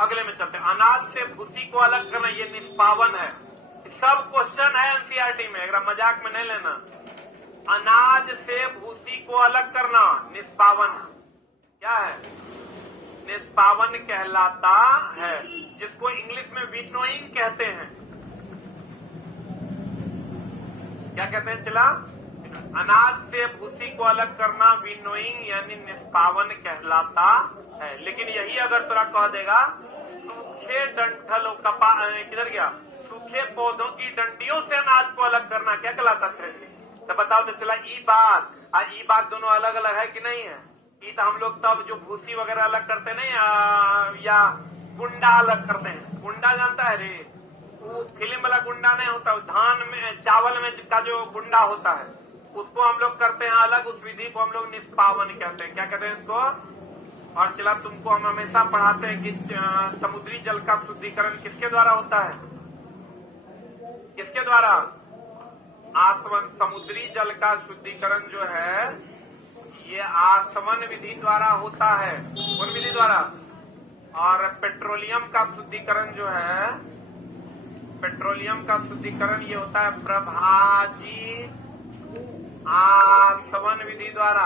अगले में चलते हैं। अनाज से भूसी को अलग करना ये निष्पावन है। सब क्वेश्चन है एनसीईआरटी में, अगर मजाक में नहीं लेना। अनाज से भूसी को अलग करना निष्पावन क्या है? निष्पावन कहलाता है, जिसको इंग्लिश में विनोइंग कहते हैं। क्या कहते हैं? चला अनाज से भूसी को अलग करना विनोइंग यानी निष्पावन कहलाता है। लेकिन यही अगर तुरा कह देगा सूखे डंठल किधर गया? सूखे पौधों की डंडियों से अनाज को अलग करना क्या कहलाता? थ्रेशिंग। तो बताओ तो चला ई बात दोनों अलग अलग है कि नहीं है? ई तो हम लोग तब जो भूसी वगैरह अलग करते नहीं या गुंडा अलग करते हैं। गुंडा जानता है रे? वो फिल्म वाला गुंडा नहीं होता, धान में चावल में का जो गुंडा होता है उसको हम लोग करते हैं अलग। उस विधि को हम लोग निष्पावन कहते हैं। क्या कहते हैं इसको? और चला तुमको हम हमेशा पढ़ाते हैं कि समुद्री जल का शुद्धिकरण किसके द्वारा होता है? किसके द्वारा? आसवन। समुद्री जल का शुद्धिकरण जो है ये आसवन विधि द्वारा होता है। कौन विधि द्वारा? और पेट्रोलियम का शुद्धिकरण जो है, पेट्रोलियम का शुद्धिकरण ये होता है प्रभाजी आसवन विधि द्वारा।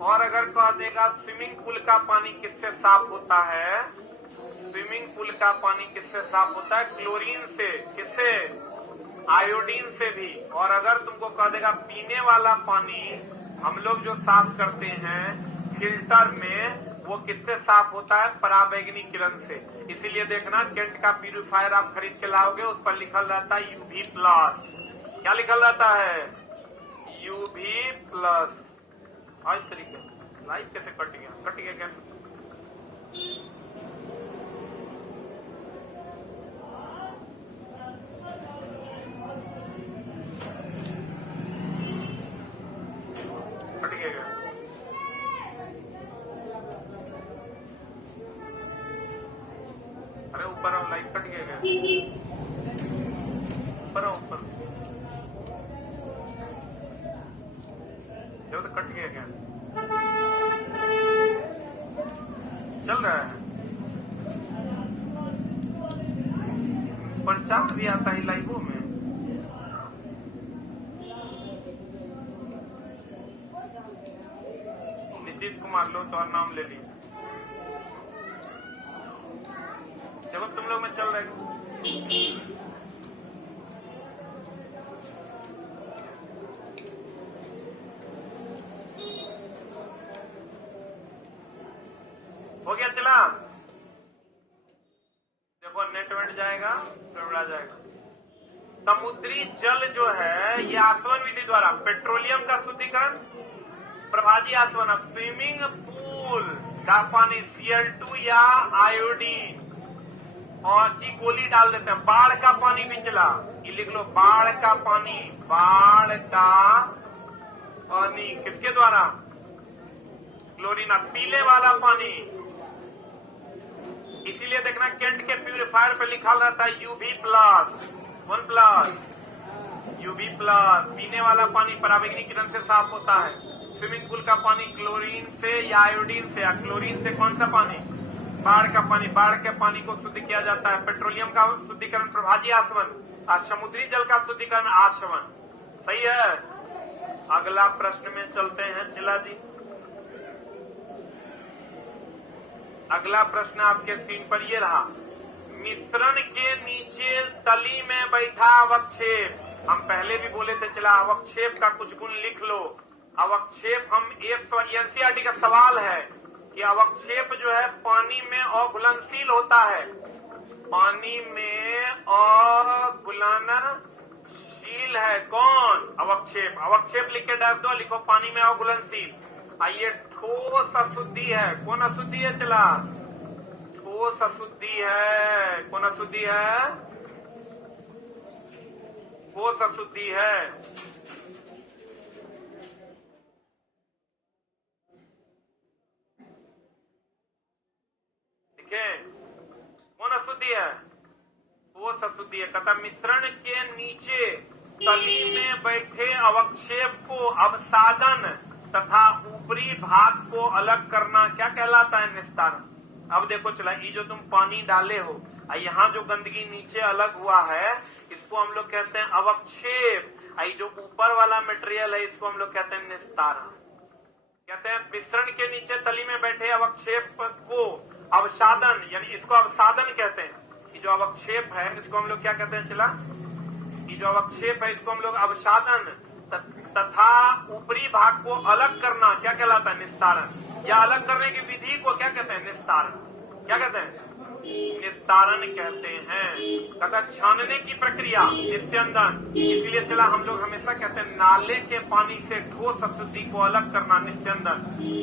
और अगर कह देगा स्विमिंग पूल का पानी किससे साफ होता है? स्विमिंग पूल का पानी किससे साफ होता है? क्लोरीन से। किससे? आयोडीन से भी। और अगर तुमको कह देगा पीने वाला पानी हम लोग जो साफ करते हैं फिल्टर में, वो किससे साफ होता है? पराबैंगनी किरण से। इसीलिए देखना केंट का प्यूरिफायर आप खरीद के लाओगे, उस पर लिखल रहता है यूवी प्लस। क्या लिखल रहता है? UV plus. आज तरीके लाइव कैसे कट गया कैसे? अरे ऊपर आओ, लाइट कट गया। ऊपर आओ, ऊपर जो तो कट गया क्या? चल रहा है प्रचार भी आता है लाइवों में। नीतीश कुमार लो तो नाम ले ली। देखो तुम लोग में चल रहे हो गया। चला देखो नेट वेट जाएगा फिर उड़ा जाएगा। समुद्री जल जो है ये आसवन विधि द्वारा, पेट्रोलियम का शुद्धिकरण प्रभाजी आसवन। स्विमिंग पूल का पानी Cl2 या आयोडीन और की गोली डाल देते हैं। बाढ़ का पानी भी चला, ये लिख लो बाढ़ का पानी, बाढ़ का पानी किसके द्वारा? क्लोरीन। पीले वाला पानी, इसीलिए देखना केंट के प्यूरिफायर पे लिखा रहता है UV plus, 1 plus, UV plus. पीने वाला पानी पराबैंगनी किरण से साफ होता है। स्विमिंग पूल का पानी क्लोरीन से या आयोडीन से, या क्लोरीन से कौन सा पानी? बाढ़ का पानी। बाढ़ के पानी को शुद्ध किया जाता है। पेट्रोलियम का शुद्धिकरण प्रभाजी आसवन, और समुद्री जल का शुद्धिकरण आसवन। सही है। अगला प्रश्न में चलते हैं चिला जी। अगला प्रश्न आपके स्क्रीन पर ये रहा, मिश्रण के नीचे तली में बैठा अवक्षेप। हम पहले भी बोले थे, चला अवक्षेप का कुछ गुण लिख लो। अवक्षेप हम एनसीईआरटी का सवाल है कि अवक्षेप जो है पानी में अघुलनशील होता है। पानी में अघुलनशील है कौन? अवक्षेप। अवक्षेप लिख के डाल दो, लिखो पानी में अघुलनशील। आइए, ठोस अशुद्धि है। कौन अशुद्धि है? चला ठोस अशुद्धि है। कौन अशुद्धि है? ठोस अशुद्धि है। कौन अशुद्धि है? ठोस अशुद्धि है। कथा मिश्रण के नीचे तली में बैठे अवक्षेप को अवसादन तथा ऊपरी भाग को अलग करना क्या कहलाता है? निस्तारण। अब देखो चला, ये जो तुम पानी डाले हो, यहाँ जो गंदगी नीचे अलग हुआ है, इसको हम लोग कहते हैं अवक्षेप। ये जो ऊपर वाला मटेरियल है, इसको हम लोग कहते हैं निस्तारण। कहते हैं मिश्रण के नीचे तली में बैठे अवक्षेप को अवसादन, यानी इसको अवसादन कहते हैं। ये जो अवक्षेप है इसको हम लोग क्या कहते हैं? चला, ये जो अवक्षेप है इसको हम लोग अवसादन तथा ऊपरी भाग को अलग करना क्या कहलाता है? निस्तारण। या अलग करने की विधि को क्या कहते हैं? निस्तारण। क्या कहते हैं? निस्तारण कहते हैं। तथा छानने की प्रक्रिया निस्यंदन। इसलिए चला हम लोग हमेशा कहते हैं नाले के पानी से ठोस अशुद्धि को अलग करना निस्यंदन।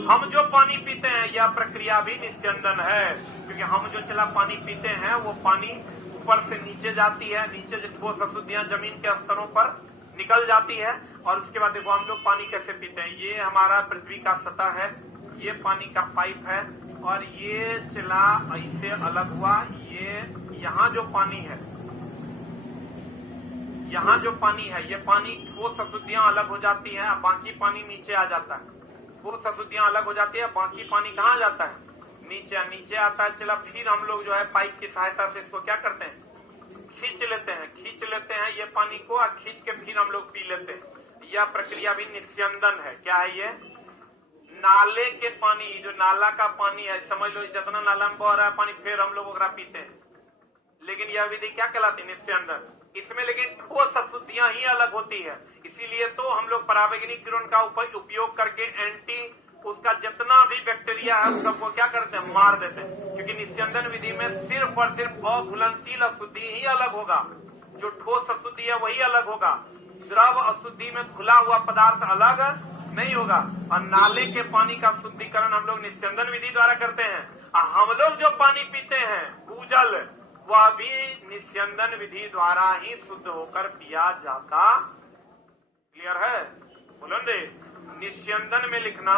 हम जो पानी पीते हैं यह प्रक्रिया भी निस्यंदन है, क्योंकि हम जो चला पानी पीते हैं वो पानी ऊपर से नीचे जाती है, नीचे जो ठोस अशुद्धियां जमीन के स्तरों पर निकल जाती है, और उसके बाद देखो हम लोग पानी कैसे पीते हैं। ये हमारा पृथ्वी का सतह है, ये पानी का पाइप है, और ये चला ऐसे अलग हुआ। ये यहाँ जो पानी है, यहाँ जो पानी है, ये पानी ठोस अशुद्धियां अलग हो जाती है, बाकी पानी नीचे आ जाता है। ठोस अशुद्धियां अलग हो जाती है, बाकी पानी कहाँ जाता है? नीचे आता है। चला फिर हम लोग जो है पाइप की सहायता से इसको क्या करते हैं? खींच लेते हैं ये पानी को, और खींच के फिर हम लोग पी लेते हैं। यह प्रक्रिया भी निस्यंदन है। क्या है ये? नाले के पानी, जो नाला का पानी है, समझ लो जितना नाला में बह रहा है पानी, फिर हम लोग ओकरा पीते हैं। लेकिन यह विधि क्या कहलाती है? निस्यंदन। इसमें लेकिन ठोस अशुद्धियां ही अलग होती है। इसीलिए तो हम लोग पराबैंगनी किरण का उपयोग करके एंटी उसका जितना भी बैक्टीरिया है उस सबको क्या करते हैं? मार देते हैं। क्योंकि निस्यंदन विधि में सिर्फ और सिर्फ अघुलनशील अशुद्धि ही अलग होगा, जो ठोस अशुद्धि है वही अलग होगा। द्रव अशुद्धि में घुला हुआ पदार्थ अलग नहीं होगा। और नाले के पानी का शुद्धिकरण हम लोग निस्यंदन विधि द्वारा करते हैं। और हम लोग जो पानी पीते हैं भूजल, वह भी निस्यंदन विधि द्वारा ही शुद्ध होकर पिया जाता। क्लियर है? बुलंदे निस्यंदन में लिखना,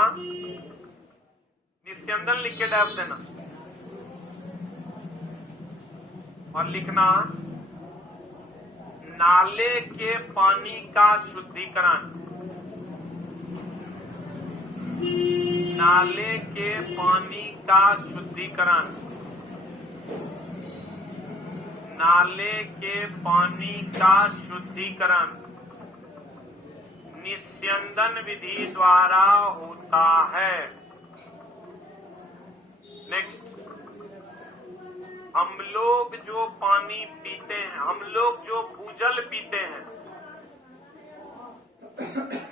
निस्यंदन लिख के डाल देना, और लिखना नाले के पानी का शुद्धिकरण। नाले के पानी का शुद्धिकरण। नाले के पानी का शुद्धिकरण निस्यंदन विधि द्वारा होता है। नेक्स्ट, हम लोग जो पानी पीते हैं, हम लोग जो भूजल पीते हैं,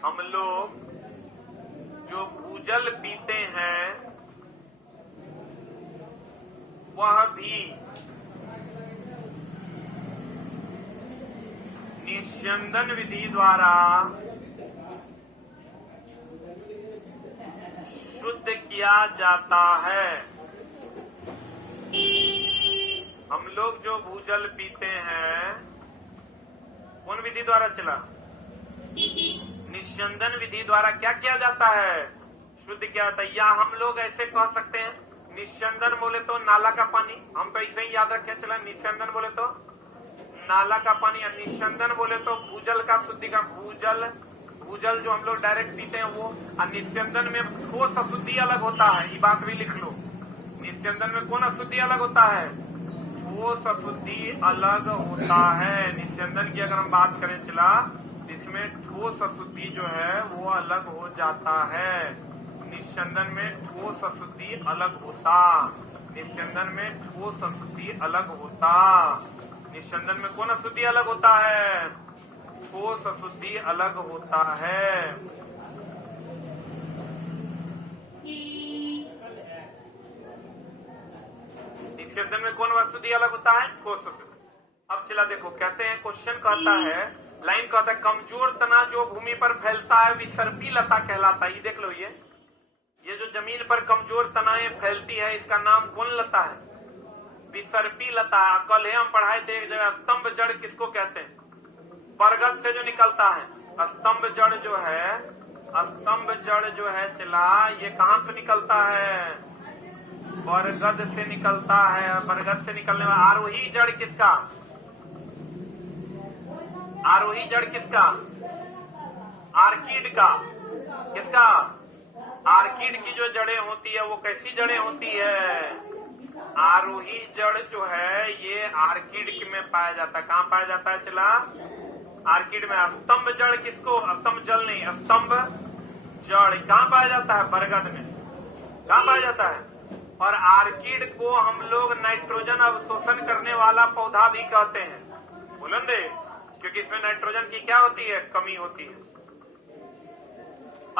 हम लोग जो भूजल पीते हैं वह भी निस्यंदन विधि द्वारा शुद्ध किया जाता है। हम लोग जो भूजल पीते हैं कौन विधि द्वारा चला? निस्यंदन निस्यंदन विधि द्वारा क्या किया जाता है? शुद्ध किया जाता है। या हम लोग ऐसे कह सकते हैं, निस्यंदन बोले तो नाला का पानी, हम तो ऐसे ही याद रखें चला, निस्यंदन बोले तो नाला का पानी, और निस्यंदन बोले तो भूजल का शुद्धिकरण, भूजल जो हम लोग डायरेक्ट पीते हैं वो। और निस्यंदन में ठोस अशुद्धि अलग होता है, ये बात भी लिख लो। निस्यंदन में कौन अशुद्धि अलग होता है? ठोस अशुद्धि अलग होता है। निस्यंदन की अगर हम बात करें चला, इसमें ठोस अशुद्धि जो है वो अलग हो जाता है। निस्यंदन में ठोस अशुद्धि अलग होता, निस्यंदन में ठोस अशुद्धि अलग होता। निस्यंदन में कौन अशुद्धि अलग होता है? ठोस अशुद्धि अलग होता है। निस्यंदन में कौन अशुद्धि अलग होता है? ठोस अशुद्धि। अब चला देखो, कहते हैं क्वेश्चन कहता है, लाइन कहता है कमजोर तना जो भूमि पर फैलता है विसर्पी लता कहलाता है। ये देख लो, ये जो जमीन पर कमजोर तनाएं फैलती है इसका नाम कौन लता है? विसर्पी लता। कल हम पढ़ाए थे एक जगह, स्तंभ जड़ किसको कहते हैं? बरगद से जो निकलता है स्तंभ जड़ जो है, स्तंभ जड़ जो है चला, ये कहां से निकलता है? बरगद से निकलता है। बरगद से निकलने वाला आरोही जड़ किसका? आरोही जड़ किसका? आर्किड का। किसका? आर्किड की जो जड़ें होती है वो कैसी जड़ें होती है? आरोही जड़ जो है ये आर्किड में पाया जाता है। कहाँ पाया जाता है चला? आर्किड में। स्तंभ जड़ किसको? स्तंभ जल नहीं, स्तंभ जड़ कहाँ पाया जाता है? बरगद में। कहाँ पाया जाता है? और आर्किड को हम लोग नाइट्रोजन अवशोषण करने वाला पौधा भी कहते हैं, बुलंदे, क्योंकि इसमें नाइट्रोजन की क्या होती है? कमी होती है।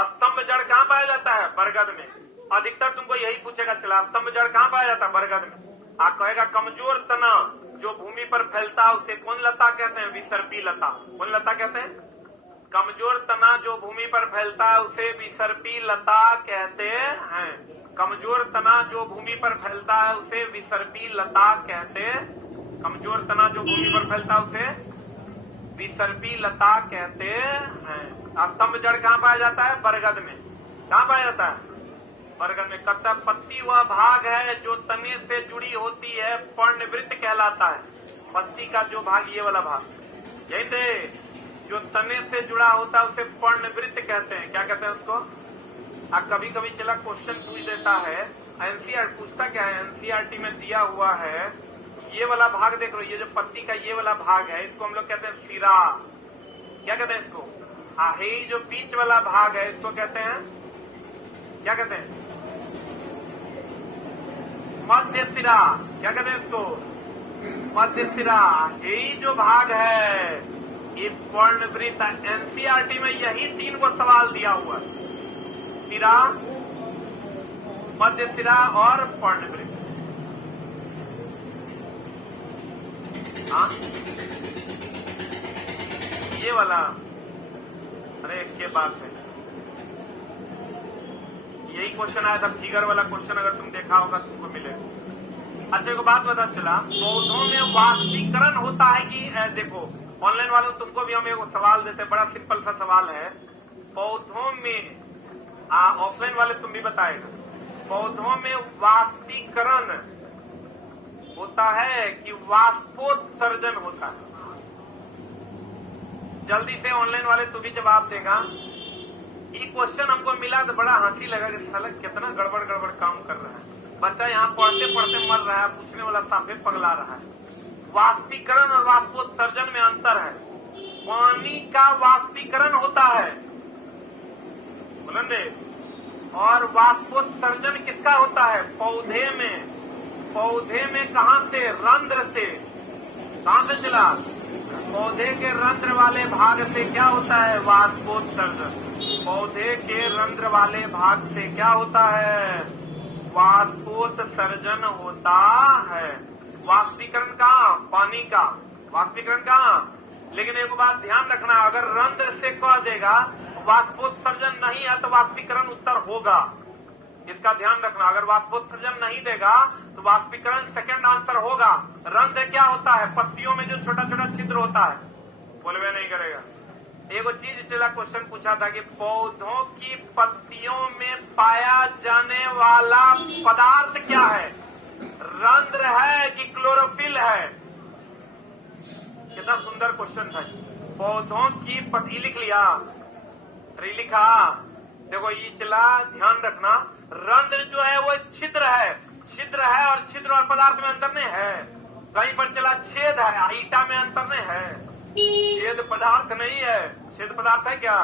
स्तंभ जड़ कहाँ पाया जाता है? बरगद में। अधिकतर तुमको यही पूछेगा चला, स्तंभ जड़ कहाँ पाया जाता है? बरगद में। आप कहेगा कमजोर तना जो भूमि पर फैलता है उसे कौन लता कहते हैं? विसर्पी लता। कौन लता कहते हैं? कमजोर तना जो भूमि पर फैलता है उसे विसर्पी लता कहते हैं। कमजोर तना जो भूमि पर फैलता है उसे विसर्पी लता कहते हैं। कमजोर तना जो भूमि पर फैलता है उसे विसर्पी लता कहते हैं। स्तंभ जड़ कहाँ पाया जाता है? बरगद में। कहाँ पाया जाता है? बरगद में। कत्ता पत्ती वह भाग है जो तने से जुड़ी होती है, पर्णवृत्त कहलाता है। पत्ती का जो भाग, ये वाला भाग, यही थे, जो तने से जुड़ा होता है उसे पर्णवृत्त कहते हैं। क्या कहते हैं उसको? अब कभी कभी चला क्वेश्चन पूछ देता है, एनसीआर पूछता क्या है, एनसीईआरटी में दिया हुआ है, ये वाला भाग देख लो, ये जो पत्ती का ये वाला भाग है इसको हम लोग कहते हैं सिरा। क्या कहते हैं इसको? ये जो बीच वाला भाग है इसको कहते हैं, क्या कहते हैं? मध्य सिरा। क्या कहते हैं इसको? मध्य सिरा। यही जो भाग है ये पर्णवृत्त। एनसीईआरटी में यही 3 को सवाल दिया हुआ है, सिरा, मध्य सिरा और पर्णवृत्त। हाँ, ये वाला, अरे इसके बाद है यही क्वेश्चन आया था, फिगर वाला क्वेश्चन, अगर तुम देखा होगा तुमको मिलेगा। अच्छा एक बात पता चला, पौधों में वाष्पीकरण होता है कि देखो ऑनलाइन वालों तुमको भी हम एक सवाल देते हैं, बड़ा सिंपल सा सवाल है। पौधों में, ऑफलाइन वाले तुम भी बताएगा, पौधों में वाष्पीकरण होता है कि वाष्पोत्सर्जन होता है? जल्दी से ऑनलाइन वाले तू भी जवाब देगा। ये क्वेश्चन हमको मिला तो बड़ा हंसी लगा कि साला कितना गड़बड़ गड़बड़ काम कर रहा है बच्चा, यहाँ पढ़ते पढ़ते मर रहा है, पूछने वाला साफे पगला रहा है। वाष्पीकरण और वाष्पोत्सर्जन में अंतर है। पानी का वाष्पीकरण होता है बुलंदे, और वाष्पोत्सर्जन किसका होता है? पौधे में। पौधे में कहां से? रंध्र से। कहां से चला? पौधे के रंध्र वाले भाग से क्या होता है? वाष्पोत्सर्जन। पौधे के रंध्र वाले भाग से क्या होता है? वाष्पोत्सर्जन होता है। वाष्पीकरण कहाँ? पानी का। वाष्पीकरण कहाँ? लेकिन एक बात ध्यान रखना, अगर रंध्र से कह देगा वाष्पोत्सर्जन नहीं है तो वाष्पीकरण उत्तर होगा, इसका ध्यान रखना। अगर वाष्पोत्सर्जन नहीं देगा तो वाष्पीकरण सेकंड आंसर होगा। रंध्र क्या होता है? पत्तियों में जो छोटा छोटा छिद्र होता है, बोलवे नहीं करेगा, एगो चीज चला क्वेश्चन पूछा था कि पौधों की पत्तियों में पाया जाने वाला पदार्थ क्या है? रंध्र है कि क्लोरोफिल है? कितना सुंदर क्वेश्चन था। पौधों की पत्ती लिख लिया, अरे लिखा। देखो ये चला, ध्यान रखना, रंध्र जो है वो छिद्र है, छिद्र है, और छिद्र और पदार्थ में अंतर नहीं है। कहीं पर चला छेद है, ईटा में अंतर नहीं है। छेद पदार्थ नहीं है, छेद पदार्थ है क्या?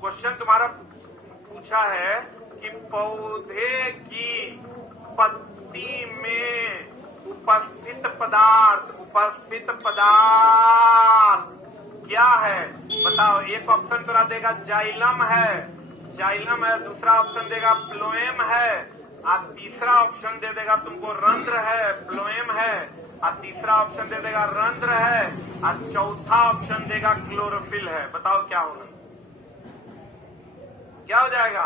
क्वेश्चन तुम्हारा पूछा है कि पौधे की पत्ती में उपस्थित पदार्थ क्या है? बताओ। एक ऑप्शन तुरा देगा जाइलम है, जाइलम है, दूसरा ऑप्शन देगा फ्लोएम है, और तीसरा ऑप्शन दे देगा तुमको रंध्र है, फ्लोएम है, और तीसरा ऑप्शन दे देगा रंध्र है, और चौथा ऑप्शन देगा क्लोरोफिल है। बताओ क्या होगा, क्या हो जाएगा?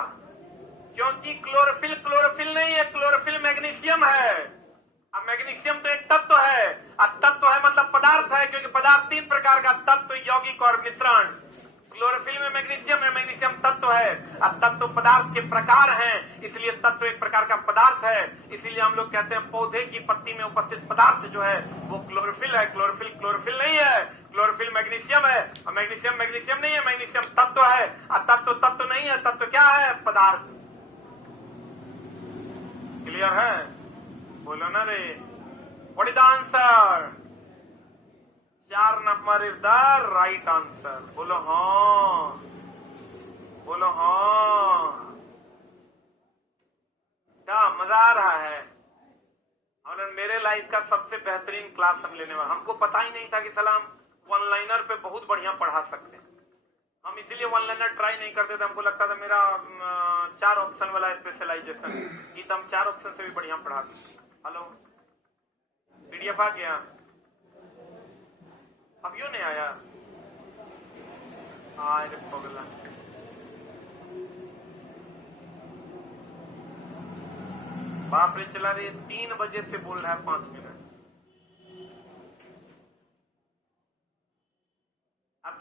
क्योंकि क्लोरोफिल नहीं है, क्लोरोफिल मैग्नीशियम है। अब मैग्नीशियम तो एक तत्व है, अब तत्व है मतलब पदार्थ है, क्योंकि पदार्थ 3 प्रकार का, तत्व, यौगिक और मिश्रण। क्लोरोफिल में मैग्नीशियम है, मैग्नीशियम तत्व है। अब तत्व पदार्थ के प्रकार हैं, इसलिए तत्व एक प्रकार का पदार्थ है। इसीलिए हम लोग कहते हैं पौधे की पत्ती में उपस्थित पदार्थ जो है वो क्लोरोफिल है। क्लोरोफिल नहीं है, क्लोरोफिल मैग्नीशियम है, और मैग्नीशियम नहीं है, मैग्नीशियम तत्व है, और तत्व नहीं है। तत्व क्या है? पदार्थ। क्लियर है? बोलो ना रे। What is the answer? 4 number is the right answer. बोलो हाँ, बोलो हाँ। क्या मजा आ रहा है? और मेरे लाइफ का सबसे बेहतरीन क्लास हम लेने वाले। हमको पता ही नहीं था कि सलाम वन लाइनर पे बहुत बढ़िया पढ़ा सकते हैं। हम इसीलिए वन लाइनर ट्राई नहीं करते थे। हमको लगता था मेरा 4 ऑप्शन वाला स्पेशलाइजेशन, ये तो हम 4 ऑप्शन से भी बढ़िया पढ़ाते। हेलो, पीडीएफ आ गया? अब क्यों नहीं आया? अरे पगला, बाप रे, चला रही 3 बजे से बोल रहा है 5 मिनट। अब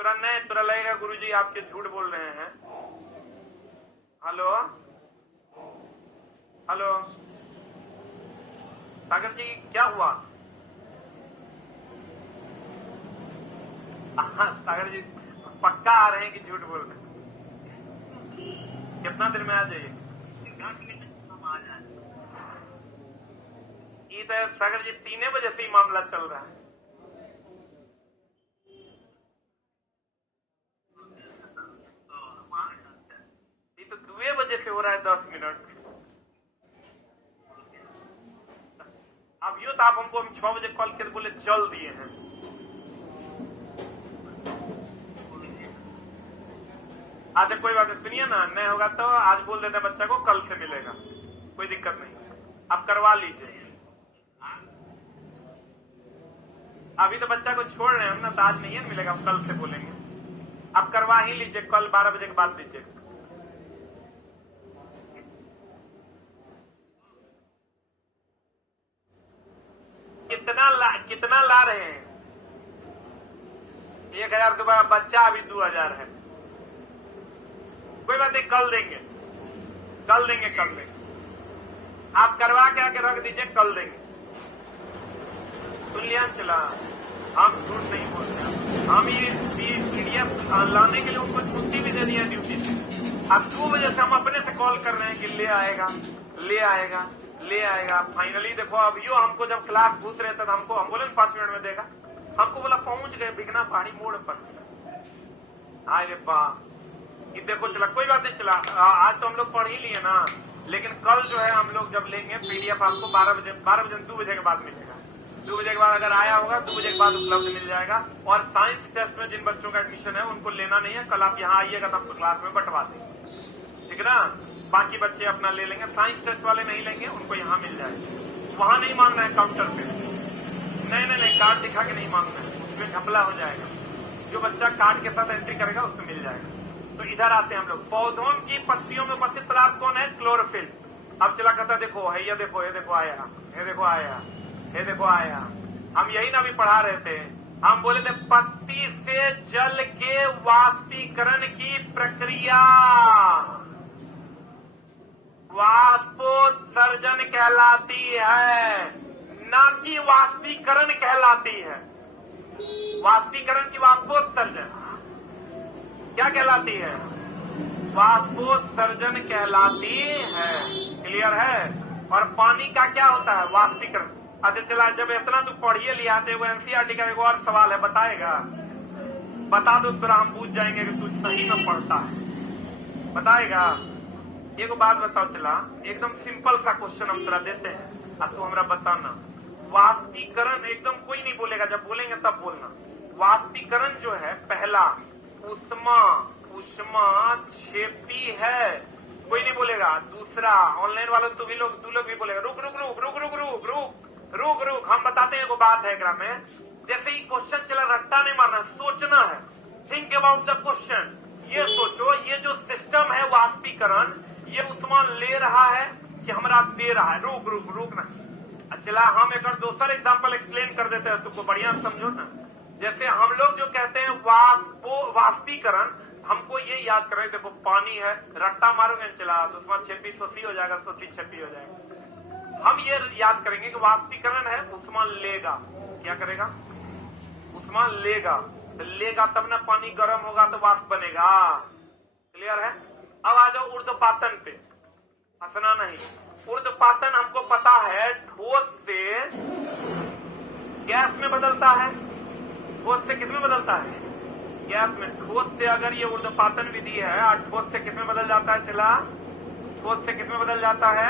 तुरा लगेगा गुरुजी आपके झूठ बोल रहे हैं। हेलो हेलो, सागर जी क्या हुआ? सागर जी पक्का आ रहे हैं कि झूठ बोल रहे हैं? कितना देर में आ जाइए? 10 मिनट हम आ जाए। ये तो सागर जी 3 बजे से ही मामला चल रहा है। ये तो 2 बजे से हो रहा है 10 मिनट। अब यूं तो आप हमको 6 बजे कॉल करके बोले चल दिए हैं। अच्छा कोई बात नहीं, सुनिए ना, नहीं होगा तो आज बोल देते बच्चा को कल से मिलेगा, कोई दिक्कत नहीं, आप करवा लीजिए। अभी तो बच्चा को छोड़ रहे हैं हम ना, तो आज नहीं है मिलेगा, हम कल से बोलेंगे। आप करवा ही लीजिए, कल 12 बजे के बाद दीजिए। कितना ला रहे हैं? 1000 के बाद बच्चा अभी 2000 है। कोई बात नहीं, कल देंगे। आप करवा के आके रख दीजिए, कल देंगे। सुन लिया? चला, हम झूठ नहीं बोलते। हम ये पीडीएफ लाने के लिए उनको छुट्टी भी दे दिया ड्यूटी से। अब 2 बजे से हम अपने से कॉल कर रहे हैं कि ले आएगा। फाइनली देखो, अब यो हमको जब क्लास पूछ रहे थे तो हमको, हम बोले 5 मिनट में देगा, हमको बोला पहुंच गए बिगना पहाड़ी मोड़ पर। हाय रे बा, ये देखो चला, कोई बात नहीं। चला, आज तो हम लोग पढ़ ही लिए ना, लेकिन कल जो है हम लोग जब लेंगे पीडीएफ आपको 12 बजे 2 बजे के बाद मिलेगा। 2 बजे के बाद अगर आया होगा 2 बजे के बाद उपलब्ध मिल जाएगा। और साइंस टेस्ट में जिन बच्चों का एडमिशन है उनको लेना नहीं है, कल आप यहाँ आइएगा तब तो क्लास में बंटवा देंगे, ठीक है ना? बाकी बच्चे अपना ले लेंगे, साइंस टेस्ट वाले नहीं लेंगे, उनको यहाँ मिल जाएगा। वहां नहीं मांगना है काउंटर पे, नहीं, कार्ड दिखा के नहीं मांगना है, उसमें घपला हो जाएगा। जो बच्चा कार्ड के साथ एंट्री करेगा उसको मिल जाएगा। तो इधर आते हैं हम लोग। पौधों की पत्तियों में उपस्थित पदार्थ कौन है? क्लोरोफिल। अब चला कहता देखो है, ये देखो आया। हम यही ना भी पढ़ा रहे थे हम बोले थे पत्ती से जल के वाष्पीकरण की प्रक्रिया वाष्पोत्सर्जन कहलाती है, न कि वाष्पीकरण कहलाती है। वाष्पीकरण की वाष्पोत्सर्जन क्या कहलाती है? वाष्पोत्सर्जन कहलाती है। क्लियर है? और पानी का क्या होता है? वाष्पीकरण। अच्छा चला, जब इतना तू पढ़िए लिया तो एनसीईआरटी का एक और सवाल है, बताएगा? बता दो तो हम पूछ जाएंगे कि तू सही में पढ़ता है। बताएगा? एक बात बताओ, चला एकदम सिंपल सा क्वेश्चन हम तेरा देते हैं, अब तू हमरा बताना। वाष्पीकरण एकदम कोई नहीं बोलेगा, जब बोलेंगे तब बोलना। वाष्पीकरण जो है पहला उष्मा क्षेपी है, कोई नहीं बोलेगा। दूसरा ऑनलाइन वालों तू लोग भी बोलेगा रुक रुक रुक रुक रुक रुक रुक रुक रुक हम बताते हैं। वो बात है ग्राम में, जैसे ही क्वेश्चन चला रट्टा नहीं मारना, सोचना है। Think about the question. ये सोचो, ये जो सिस्टम है वाष्पीकरण, ये उष्मा ले रहा है कि हमरा दे रहा है? रुक रुक रुक ना। चला हम एक और दूसरा एग्जांपल एक्सप्लेन कर देते हैं, तुमको बढ़िया समझो ना। जैसे हम लोग जो कहते हैं वाष्पीकरण, हमको ये याद कर रहे, देखो पानी है, रट्टा मारोगे चला तो उसमें छेपी सोसी हो जाएगा, सोसी छेपी हो जाएगा। हम ये याद करेंगे कि वाष्पीकरण है उष्मा लेगा। क्या करेगा? उष्मा लेगा। तो लेगा तब ना पानी गर्म होगा तो वाष्प बनेगा। क्लियर है? अब आ जाओ ऊर्ध्वपातन पे, हंसना नहीं। ऊर्ध्वपातन हमको पता है ठोस से गैस में बदलता है। ठोस से किसमें बदलता है? गैस में। ठोस से अगर ये ऊर्ध्वपातन विधि है, और ठोस से किसमें बदल जाता है? चला ठोस से किसमें बदल जाता है?